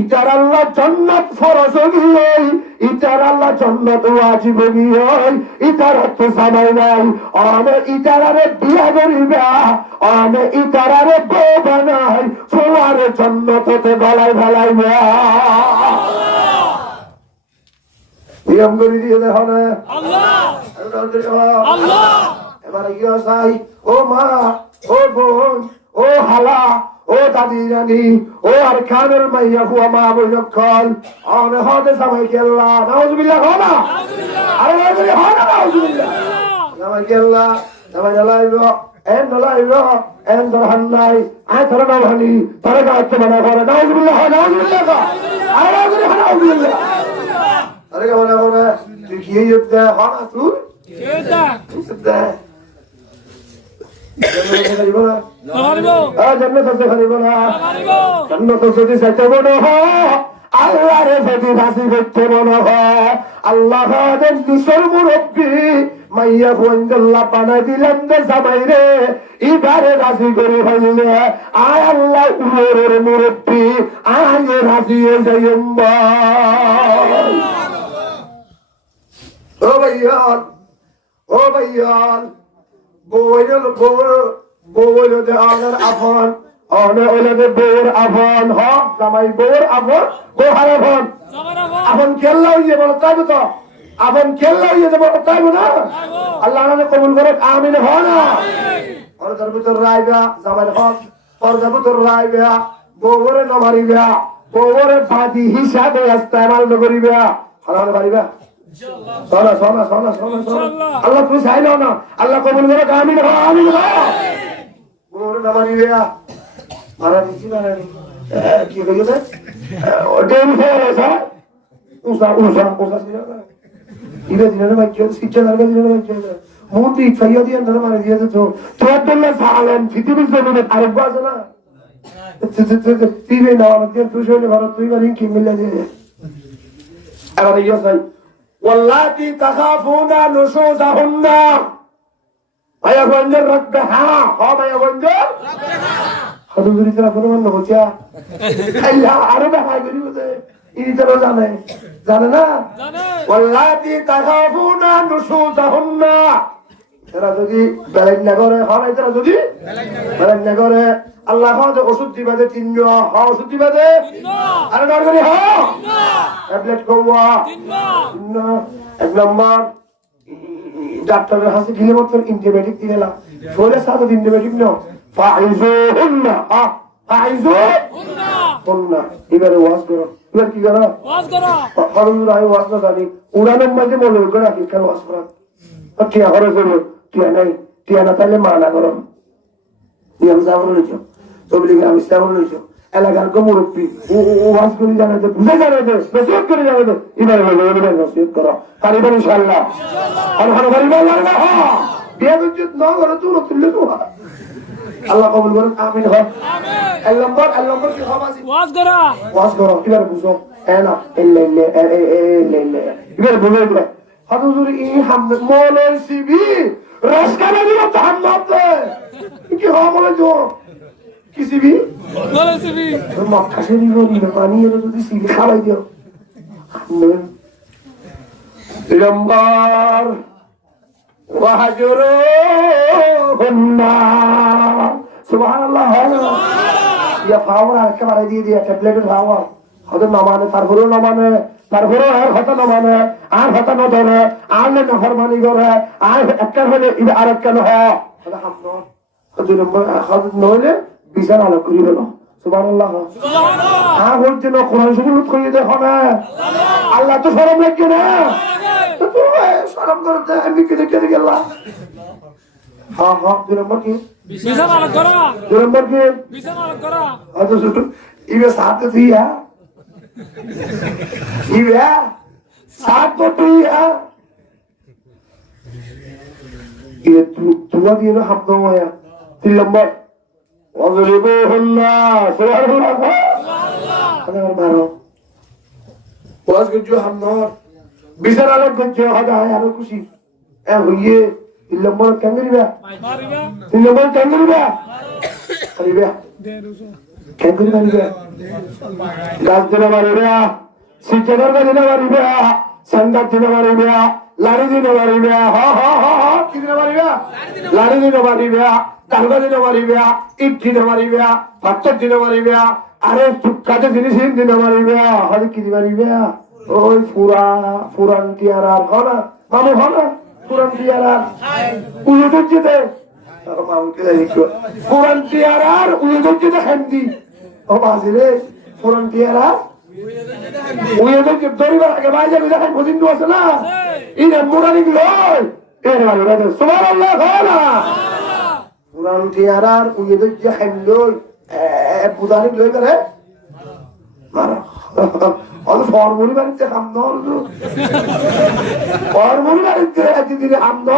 ইতার আল্লাহ জান্নাত ফরজ হইলে ইতার আল্লাহ জান্নাত ওয়াজিব হইলে ইতার তো জামাই নাই অনে ইতারে বিয়া করিবা অনে ইতারে বউ বানাই ফোয়ারে জান্নাতে গলায় ফেলাইবা। নিয়ম করে দিয়ে দেখো না আল্লাহ আল্লাহ এবারে গিয়ে চাই ও মা ও বোন ও হালা ও দাদি নানি ও আর খানের মাইয়া ফুয়া মা বৈরক্ষণ অনে হদে জামাই কেল্লা নাউজুবিল্লাহ হো না আরে নাউজুবিল্লাহ হো না নাউজুবিল্লাহ জামাই কেল্লা জামাই জ্বালাইব এন জ্বালাইব এন দরহান নাই আয় তোর নাম হানি তোর গাছে মনে করে নাউজুবিল্লাহ হো নাউজুবিল্লাহ আরে নাউজুবিল্লাহ নাউজুবিল্লাহ আরে কে মনে করে তুই কি ইয়তে হো না তুই ইয়তে জন্নত যদি চাইতে মনে হয় আল্লাহরে যদি রাজি করতে মনে হয় আল্লাহ নিসর মুরব্বী মাইয়া ফোনজল্লা পানা দিলেন দে জামাই রে এবারে রাজি করে হইলে আয় আল্লাহ উমরের মুরব্বী আয় রাজি হয়ে যাই ও ভাইয়ান ও ভাইয়ান বউর আফন অনে ওলাদে বউর আফন হক জামাই বউর আফন বউহার আফন আফন খেললা হইয়ে বলো তাই তো আফন খেললা হইয়ে যাবো তাই না আল্লাহ আমাদের কবুল করে আমিন হয় না পর্দার ভিতর রাইবা জামাই হক পর্দার ভিতর রাইবা বউরে নমারিবা বউরে বাদি হিসাবে ইস্তেমাল করিবা হারান পারিবা সোনা সোনা সোনা সোনা সোনা আল্লাহ তুই চাইল না আল্লাহ কবুল করে আমিন হয় আমিন হয় বউরে নমারিবা মারা দিছি না কি কইছে ওটেন ফেরেসা উসা উসা উসা সিনা ইবে দিনে ভাই কেউ শিক্ষা দরকার দিনে ভাই কেউ মুতি ফাইয়া দিয়ে না মারা দিয়ে তো তো আব্দুল্লাহ সালাম পৃথিবীর জমিনে আরেক আছে না তুই না আমাদের তুই শুনে ভারত তুই বাড়ি কি মিলে দিয়ে আর ইয়া সাই ওয়াল্লাতি তাখাফুনা নুশুজাহুন্না ভাইয়া গঞ্জের রাখবে হ্যাঁ ভাইয়া গঞ্জের রাখবে হ্যাঁ হাদুরি তোরা কোনো মান নবচা খাইলা আরো দেখা করি বলে ইনি তো জানে জানে না ওয়াল্লাতি তাখাফুনা নুশুজাহুন্না এরা যদি বেলেগ না করে হয় এরা যদি বেলেগ না করে আল্লাহ হযে ওষুধ দিবাদে তিন ওষুধ দিবাদে আরে দর করি হ্যাঁ ট্যাবলেট কোয়া তিন এক নম্বর ডাক্তারের হাতে দিলে মত অ্যান্টিবায়োটিক দিলা ফলে সাথে অ্যান্টিবায়োটিক নাও ফাইজুহুন্না ফাইজুহুন্না এবারে ওয়াজ করো এবার কি করো ওয়াজ করো হযরত আই ওয়াজ না জানি উড়ানের মাঝে বলে করে কি কেন ওয়াজ করো কি আরে করো টিয়া নাই টিয়া না তাহলে মানা করো নিয়ম যাবো লইছো তবলিগ আমি যাবো লইছো এলাকার কো মুরব্বি ওয়াজ করে জানাতে বুঝে জানাতে নসিহত করে জানাতে এবারে বলে নসিহত করো পারিবেন ইনশাআল্লাহ আল্লাহ পারিবেন আল্লাহ বিয়ে উচিত না করে তুই তুললে তো আল্লাহ কবুল করুন আমিন হয় আমিন আল্লাহ কি খাবাসি ওয়াজ করো এবারে বুঝো এনা ইল্লা এবারে বলে দিলে হাদুজুর ই হামদ মোলে সিবি রসকানা দিল হামদ কি হয় বলে তো কি সিবি মোলে সিবি মক্কা শরীফ নিয়ে বানিয়ে যদি সিবি খাওয়াই দিও নম্বর ওয়াহজুরুহুন্না সুবহানাল্লাহ ইয়া ফাওরা একেবারে দিয়ে দিয়ে ট্যাবলেট খাওয়া হয়তো না মানে তারপরেও না মানে তারপরেও আর হয়তো না মানে আর হয়তো না ধরে আর না ফরমানি করে আর একটা হলে আর একটা না হয় দুই নম্বর নইলে বিশাল আলোক করি গেল সুবহানাল্লাহ হ্যাঁ বলছে না কোরআন শরীফ কইয়ে দেখো না আল্লাহ তো শরম লাগছে না শরম করতে আমি কেটে কেটে গেলাম হ্যাঁ হ্যাঁ দুই নম্বর কি বিশাল আলোক করা দুই নম্বর কি বিশাল আলোক করা আচ্ছা ছোট ইবে সাথে দিয়া ইবে সাত তো দিয়া ये तुवा दिए ना हम दो आया तीन नंबर वज़रिबूहुन्ना सुबहानल्लाह अल्लाह मारो वाज के जो हम नौर बिसर आलो बच्चे हदा है यार खुशी ए हुए तीन नंबर कैंगरीबा तीन नंबर कैंगरीबा करीबा कैंगरीबा गाज दिन मारिबा सिचनर का दिन मारिबा संदा दिन मारिबा लाड़ी दिन मारिबा हा हा हा কি দিন মারিবা লাড়ি দিন মারিবা কালগা দিন মারিবা ইট দিন মারিবা পাথর দিন মারিবা আরে কাজে জিনিস দিন মারিবা হলে কি মারিবা ওই পুরান টিয়ার আর হনা মামু হনা কোরআন টিয়ারার উয়ুদজ্জিতে কোরআন টিয়ারার উয়ুদজ্জিতে হেন্দি ও বাজিরে কোরআন টিয়ারা উয়ুদজ্জি দরিবার আগে বাইরে দেখেন মজিন্দু আছে না ইনে মুরানিক লয় এর মানে সুবহানাল্লাহ তাআলা কোরআন টিয়ারার উয়ুদজ্জি হেন্দি বুদানি লই করে মারা অত ফর্মুলি বাড়িতে কাম নল ফর্মুলি বাড়িতে একদিন কাম ন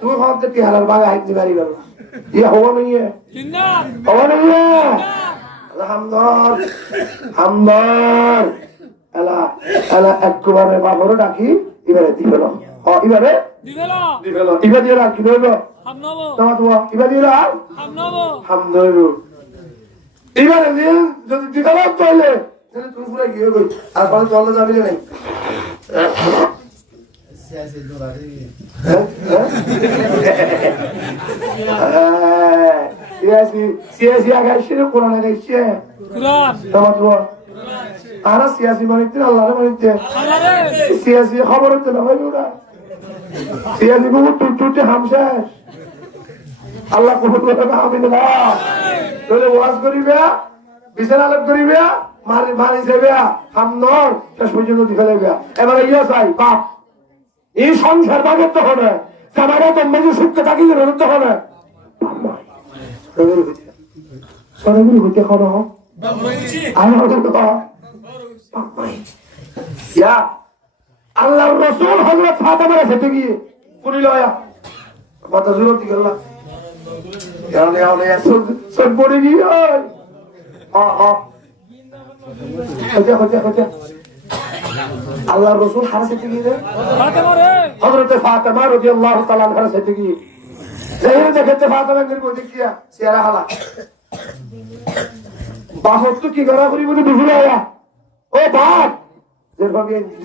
তুমি ভাবতে টিহারার বাগে হাইতে পারি গেল ইয়ে হওয়া নই হওয়া নই হামদর হামদর এলা এলা একবারে বাবরে ডাকি এবারে দিবেল এবারে দিবেল এবারে দিয়ে রাখি দেব তোমার তোমার এবারে দিয়ে রাখ হামদর এবারে দিয়ে যদি দিবেল তাহলে তুমি পুরো গিয়ে গই আর পরে চলে যাবি না সিয়াসি আগাইছে কোরআন আগাইছে কোরআন আর সিয়াসি মানিতে আল্লাহর মানিতে সিয়াসি খবর হতে না ভাই ওরা সিয়াসি বহুত টুটে হামসা আল্লাহ কবুল করে আমিন না তাহলে ওয়াজ করিবে বিচার আলাপ করিবে মারি মারি যাবে হামনর শেষ পর্যন্ত দিকে যাবে এবারে ইয়া চাই বাপ এই সংসার বাগের তো হবে জামাইরা তো মেজে সুখকে থাকি তো হবে সরগুলি হইতে করো আল্লাহর রাসূল হযরত ফাতেমার সাথে গিয়ে পুরি লয়া কথা জোর দি গেল ইয়ালে ইয়ালে সব পড়ে গিয়ে আল্লাহর রাসূল হার সাথে গিয়ে ফাতেমা রে হযরত ফাতেমা রাদিয়াল্লাহু তাআলা আনহার সাথে গিয়ে যেই দেখতে ফাতেমা এর মধ্যে কি চেহারা হালা বাহত তো কি করা করি বলে বুঝলো ও বাপ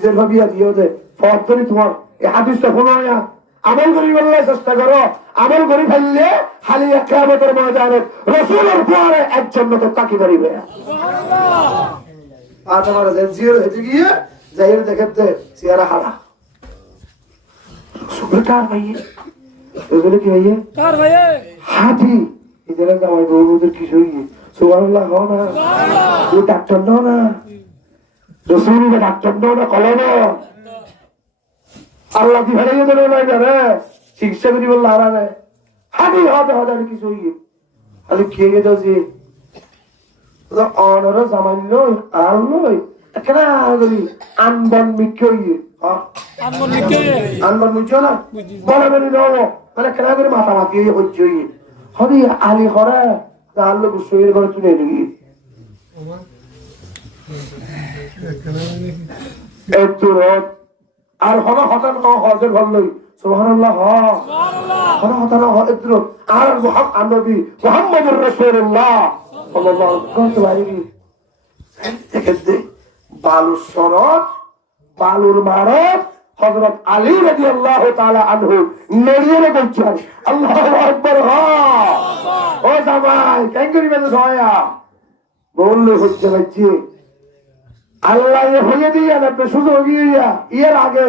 যে ভাবিয়া দিও দে ফতরি তোমার এই হাদিসটা শোনো না আমল করি বললে চেষ্টা করো আমল করি ফেললে খালি কিয়ামতের ময়দানে রাসূলের পরে একজন তো তাকি করিবে সুবহানাল্লাহ আর তোমার জিরো হতে গিয়ে যাইরে দেখতে চেহারা হালা সুবহানাল্লাহ ভাই এগুলো কি ভাই কার ভাই হাতি ইদারা জামাই বউদের কি হইছে সুবহানাল্লাহ হও না ও ডাক্তার দাও না রাসূল ডাক্তার দাও না কলম আল্লাহ কি ভালো করে নাই রে শিক্ষা করি বললা আরামে হাতি হবে হবে কিছু হইছে আরে খেয়ে দাও যে তো অনর জামাই লই আর লই কেন গলি আনবন মিকই আনবন মিকই না বড় বড় দাও মানে কেন করে মাথা মাতি হচ্ছে হবি আলী করে আল্লাহ গুসইয়ের ঘরে তুলে দিবি একটু আর হন হতান হজের ঘর লই সুবহানাল্লাহ হন হতান একটু আর নবী মুহাম্মদুর রাসূলুল্লাহ সাল্লাল্লাহু আলাইহি দেখতে বালুর সরত বালুর মারত হযরত আলী রাদিয়াল্লাহু তাআলা আনহু নড়িয়ে বলছেন আল্লাহু আকবার ও জামাই কেন করি বেদে সয়া বললে হচ্ছে বাচ্চি আল্লাহ হয়ে দিয়া না সুযোগ গিয়া এর আগে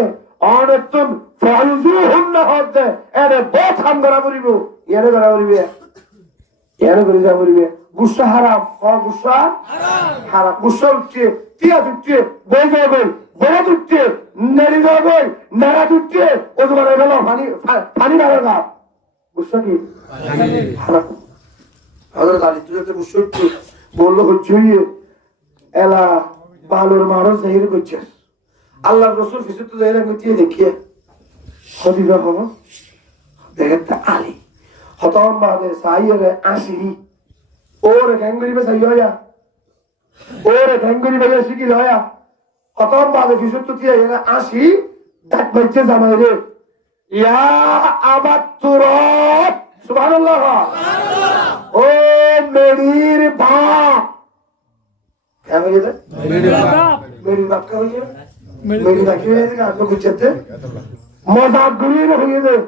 অনেকজন ফয়জুহুন্না হতে এরে বহুত হাম করা করিব এরে করা করিবে এরে করে যা করিবে গুসা হারাম গুসা হারাম গুসা উঠছে তিয়া উঠছে বই যাবে বড় উঠছে নেড়ি যাবে নেড়া উঠছে ও তোমার গেল পানি পানি মারা না গুসা কি হারাম হযরত আলী তুই তো গুসা উঠছে বললো হচ্ছে এলা বালুর মারো জাহির করছে আল্লাহর রাসূল ফিসুত জাহির করতে দেখিয়ে খদিজা হলো দেখতে আলী হতম বাদে সাইরে আসি ওরে গ্যাঙ্গুরি সাইয়া ওরে গ্যাঙ্গুরি বেশি শিখি লয়া হতম বাদে ফিসুত দিয়ে এরা আসি ডাক বাচ্চা জামাই রে ইয়া আবাদ তুরাব সুবহানাল্লাহ ও মেরির বাপ কেমন গেছে মেরির বাপ কেমন গেছে মেরি রাখি আপনি বুঝতে মজাক ঘুরিয়ে হয়ে যায়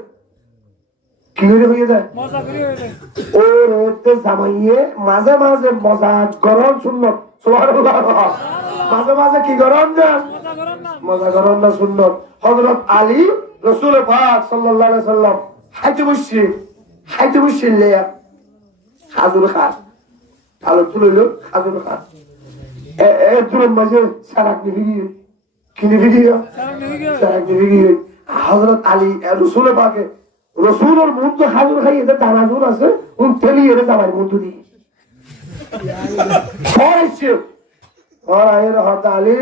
কি হয়ে যায় ও রেতে জামাইয়ে মাঝে মাঝে মজাক গরম সুন্নত সুবহানাল্লাহ মাঝে মাঝে কি গরম না মজা গরম না সুন্নত হযরত আলী রসুল পাক সাল্লাল্লাহু আলাইহি সাল্লাম হাইতে বসে খাজুর খান আলো তুলইল খাজুর খান তুলের মাঝে সারাক নিবি গিয়ে কিনে গিয়ে সারাক নিবি গিয়ে হযরত আলী রসুল পাকে রসুলের মুখ তো খাজুর খাই এদের দানাজুর আছে উন তেলি এর জামাই মধু দিয়ে সরাইছে সরাইয়ের হযরত আলী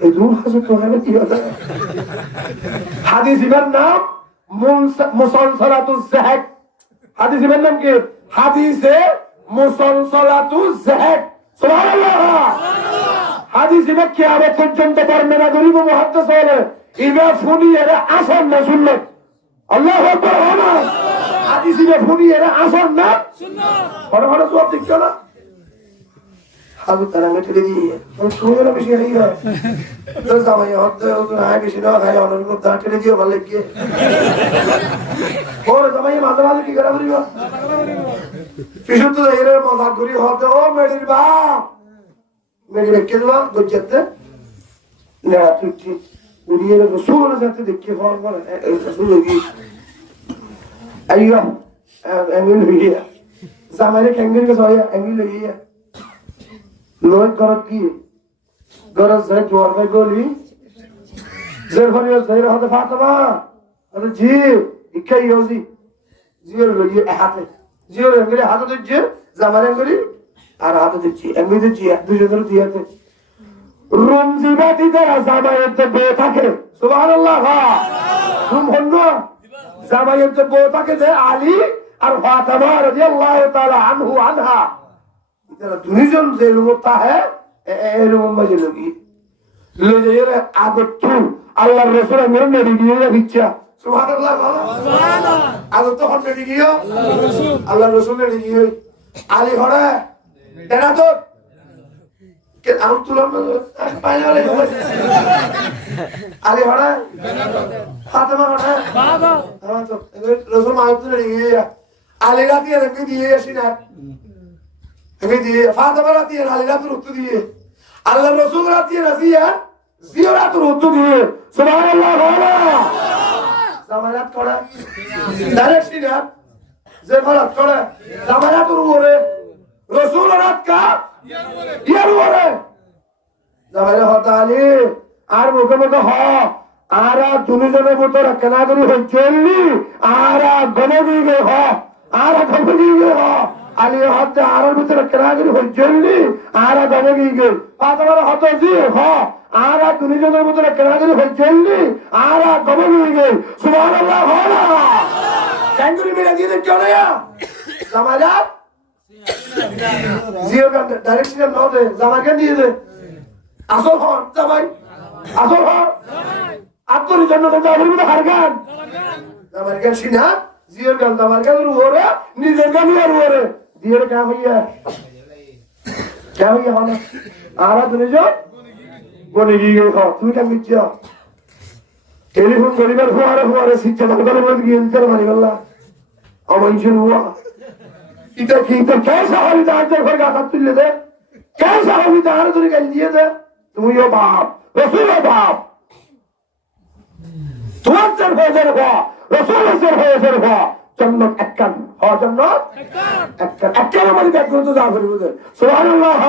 এই দূর খাজুর তো হবে কি হবে হাদিস ইমার নাম মুসালসালাতুজ যাহাক হাদিস ইমার নাম কি হাদিসে মুসালসালাতুজ যাহাক সুবহানাল্লাহ হাদিস ইমার কিয়ামত পর্যন্ত বর্ণনা করিব মুহাদ্দিস হলে ইমা ফুনি এর আসল না সুন্নাত আল্লাহু আকবার ওয়া হাদিস ইমা ফুনি এর আসল না সুন্নাত বড় বড় সব ঠিক না হাজু তারাঙ্গে ঠেলে দিয়ে তুমি বেশি হইয়া তো জামাই হতে না বেশি না খাই অনেক দা ঠেলে দিও ভালো লাগে ওরে জামাই মাঝে মাঝে কি করা করিবা বিশুদ্ধ এর মজা করি হতে ও মেডির বাপ মেডি রেখে দেওয়া গজ্জাতে না তুই উড়িয়ে রসুলের সাথে দেখি ফল করে রসুল কি আইয়া এমন হইয়া জামাইরে কেঙ্গের কাছে হইয়া এমন হইয়া লোক গরত কি গরত যায় জোয়ার ভাই গলি জের ভাইয়া জের হাতে ফাতেমা আরে জি ইকাই ইউজি জিওর লইয়ে হাতে জিওর এঙ্গলি হাতে দিচ্ছে জামার এঙ্গলি আর হাতে দিচ্ছি এঙ্গলি দিচ্ছি দুজনের দিয়াতে রমজিবাতি দ্বারা জামাইয়ের বউ থাকে সুবহানাল্লাহ রুম হন্ন জামাইয়ের বউ থাকে যে আলী আর ফাতেমা রাদিয়াল্লাহু তাআলা আনহু আনহা যারা দুইজন যে রূপটা হ্যাঁ এই রূপ মাঝে লগি লে যে আদত আল্লাহর রাসূল মেরে নেড়ি দিয়ে ইচ্ছা সুবহানাল্লাহ সুবহানাল্লাহ আদত হন নেড়ি গিয়ে আল্লাহর রাসূল নেড়ি গিয়ে আলী হড়া দেনা তো কে আউট তুলাম পাইলে আলী হড়া ফাতেমা হড়া বাবা তো রাসূল মাউত নেড়ি গিয়ে আলী রাতি রেখে দিয়ে আসি না দিয়ে ফাতেমা রাতি আলী রাতের উত্তর দিয়ে আল্লাহর রাসূল রাতি রাজিয়া জিয়ারাতের উত্তর দিয়ে সুবহানাল্লাহ জামায়াত করে ডাইরেক্ট সিনাত জামায়াত করে জামায়াতের উপরে রাসূল রাত কা ইয়ার উপরে জামায়াত হতা আলী আর মুখে মুখে হ আর দুজনের মতো কেনা করি হইছলি আর গনে দিয়ে হ আর গনে দিয়ে হ আলী হতে আর ভিতরে কেনাগিরি হইছলি আর গনে দিয়ে ফাতেমার হতে জি হ আর দুজনের মতো কেনাগিরি হইছলি আর গনে দিয়ে সুবহানাল্লাহ হলা ক্যাঙ্গুরি মেরে দিয়ে কেন না জামায়াত জিও গান ডাইরেকশন নাও দে জামাকে দিয়ে দে আসল হন জামাই আসল হন আত্মরি জন্য তো জামাই মধ্যে হারগান জামাই গান সিনা জিও গান জামাই গান ওরে নিজের গান আর ওরে দিয়ে কা হইয়া হনা আর দুজন বনে গিয়ে তুমি কেন মিচ্ছা টেলিফোন করিবার ফুয়ারে শিক্ষা দরকার বলে গিয়ে ইন্টার মারি বললা অমানসিক হুয়া এটা কি তো कैसा হলি তার ঘর গাতা তুললে দে कैसा হলি তার ধরে গাল দিয়ে দে তুমিও বাপ রাসূলের বাপ তোমার চর হয়ে যাবে রাসূলের চর হয়ে যাবে জান্নাত এককান হওয়া জান্নাত এককান মানে দেখো তো যা করি বুঝে সুবহানাল্লাহ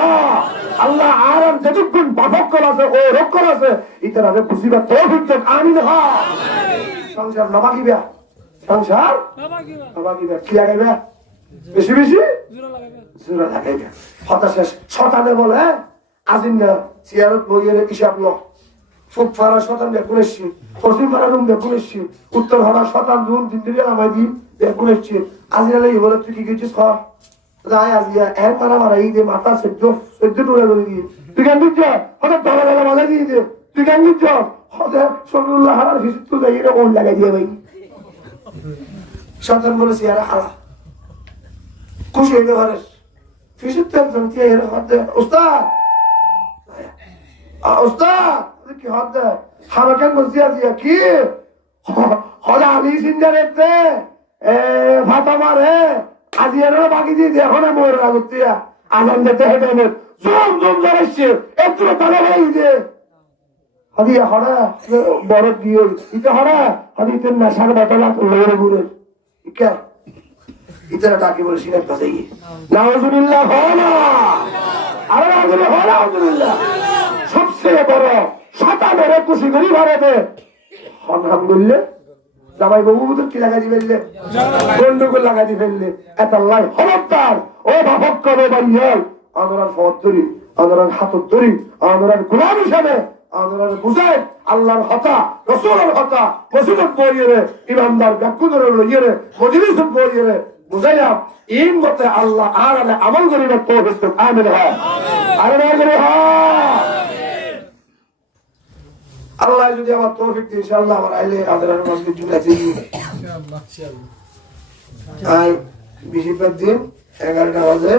আল্লাহ আরাম যতক্ষণ বাপক আছে ও রক্ষণ আছে ইতারে খুশিবা তৌফিক দেন আমিন হ্যাঁ সংসার নবাগিবা সংসার নবাগিবা কি লাগাইবা বেশি বেশি জোরা লাগাইবা হতাশা শতানে বলে আজিন না সিয়ারত বইয়ের হিসাব ল ফুক ফারা শতান বেকুনেছি পশ্চিম ফারা রুম বেকুনেছি উত্তর হরা শতান জুন দিন দিলে আমায় দি বেকুনেছি আজিনালে বলে তুই কি গেছিস খা রায় আজিয়া এর তারা মারা এই দে মাথা সহ্য টুলে করে দিয়ে তুই কেন দিচ্ছ হঠাৎ ভালো ভালো মালা দিয়ে দে তুই কেন দিচ্ছ হঠাৎ শরীরুল্লাহ হারার ভিসিট তো যাই এটা ওন লাগাই দিয়ে ভাই শতান বলে সিয়ারা হারা খুশি হইতে পারে ভিসিট তো একজন কি এর হাতে উস্তাদ উস্তাদ কি হাতে হারা কেন বলছি আজিয়া কি হলা আলী সিনজারেতে ফাতেমা রে আজিয়ারা বাকি দিয়ে দেখো না মোর আগতিয়া আনন্দ দেহে দেনে জুম জুম জড়াইছে একটু তালে হয়ে দে হাদি হরা বড় দিয়ে ইতে হরা হাদি ইতে নেশার বাতলা লড়ে ঘুরে ইকা ইতারা তাকে বলে সিনার কাছে গিয়ে নাউজুবিল্লাহ হলা আরে নাউজুবিল্লাহ সবচেয়ে বড় সাতা বড় খুশি করি ভারতে আলহামদুলিল্লাহ জামাই বাবু কি লাগাই ফেললে গন্ডগোল লাগাই ফেললে এত আল্লাহ খবরদার ও বাপক করে বাড়িয়াল আমরা ফত ধরি আমরা হাতত ধরি আমরা গোলাম হিসাবে আমরা বুঝাই আল্লাহর হতা রসুলের হতা মসজিদত বইয়ে ইমানদার ব্যাকুদের লইয়ে মজলিসত বইয়ে বুঝাইলাম এই মতে আল্লাহ আর আলে আমল করিবার তৌফিক দেন আমিন হ্যাঁ আরে না করে হ্যাঁ আল্লাহ যদি আমার তৌফিক দিয়ে ইনশাআল্লাহ আমার আইলে আদরার মসজিদ জুড়াতে ইনশাআল্লাহ আর বেশিরভাগ দিন 11টা বাজে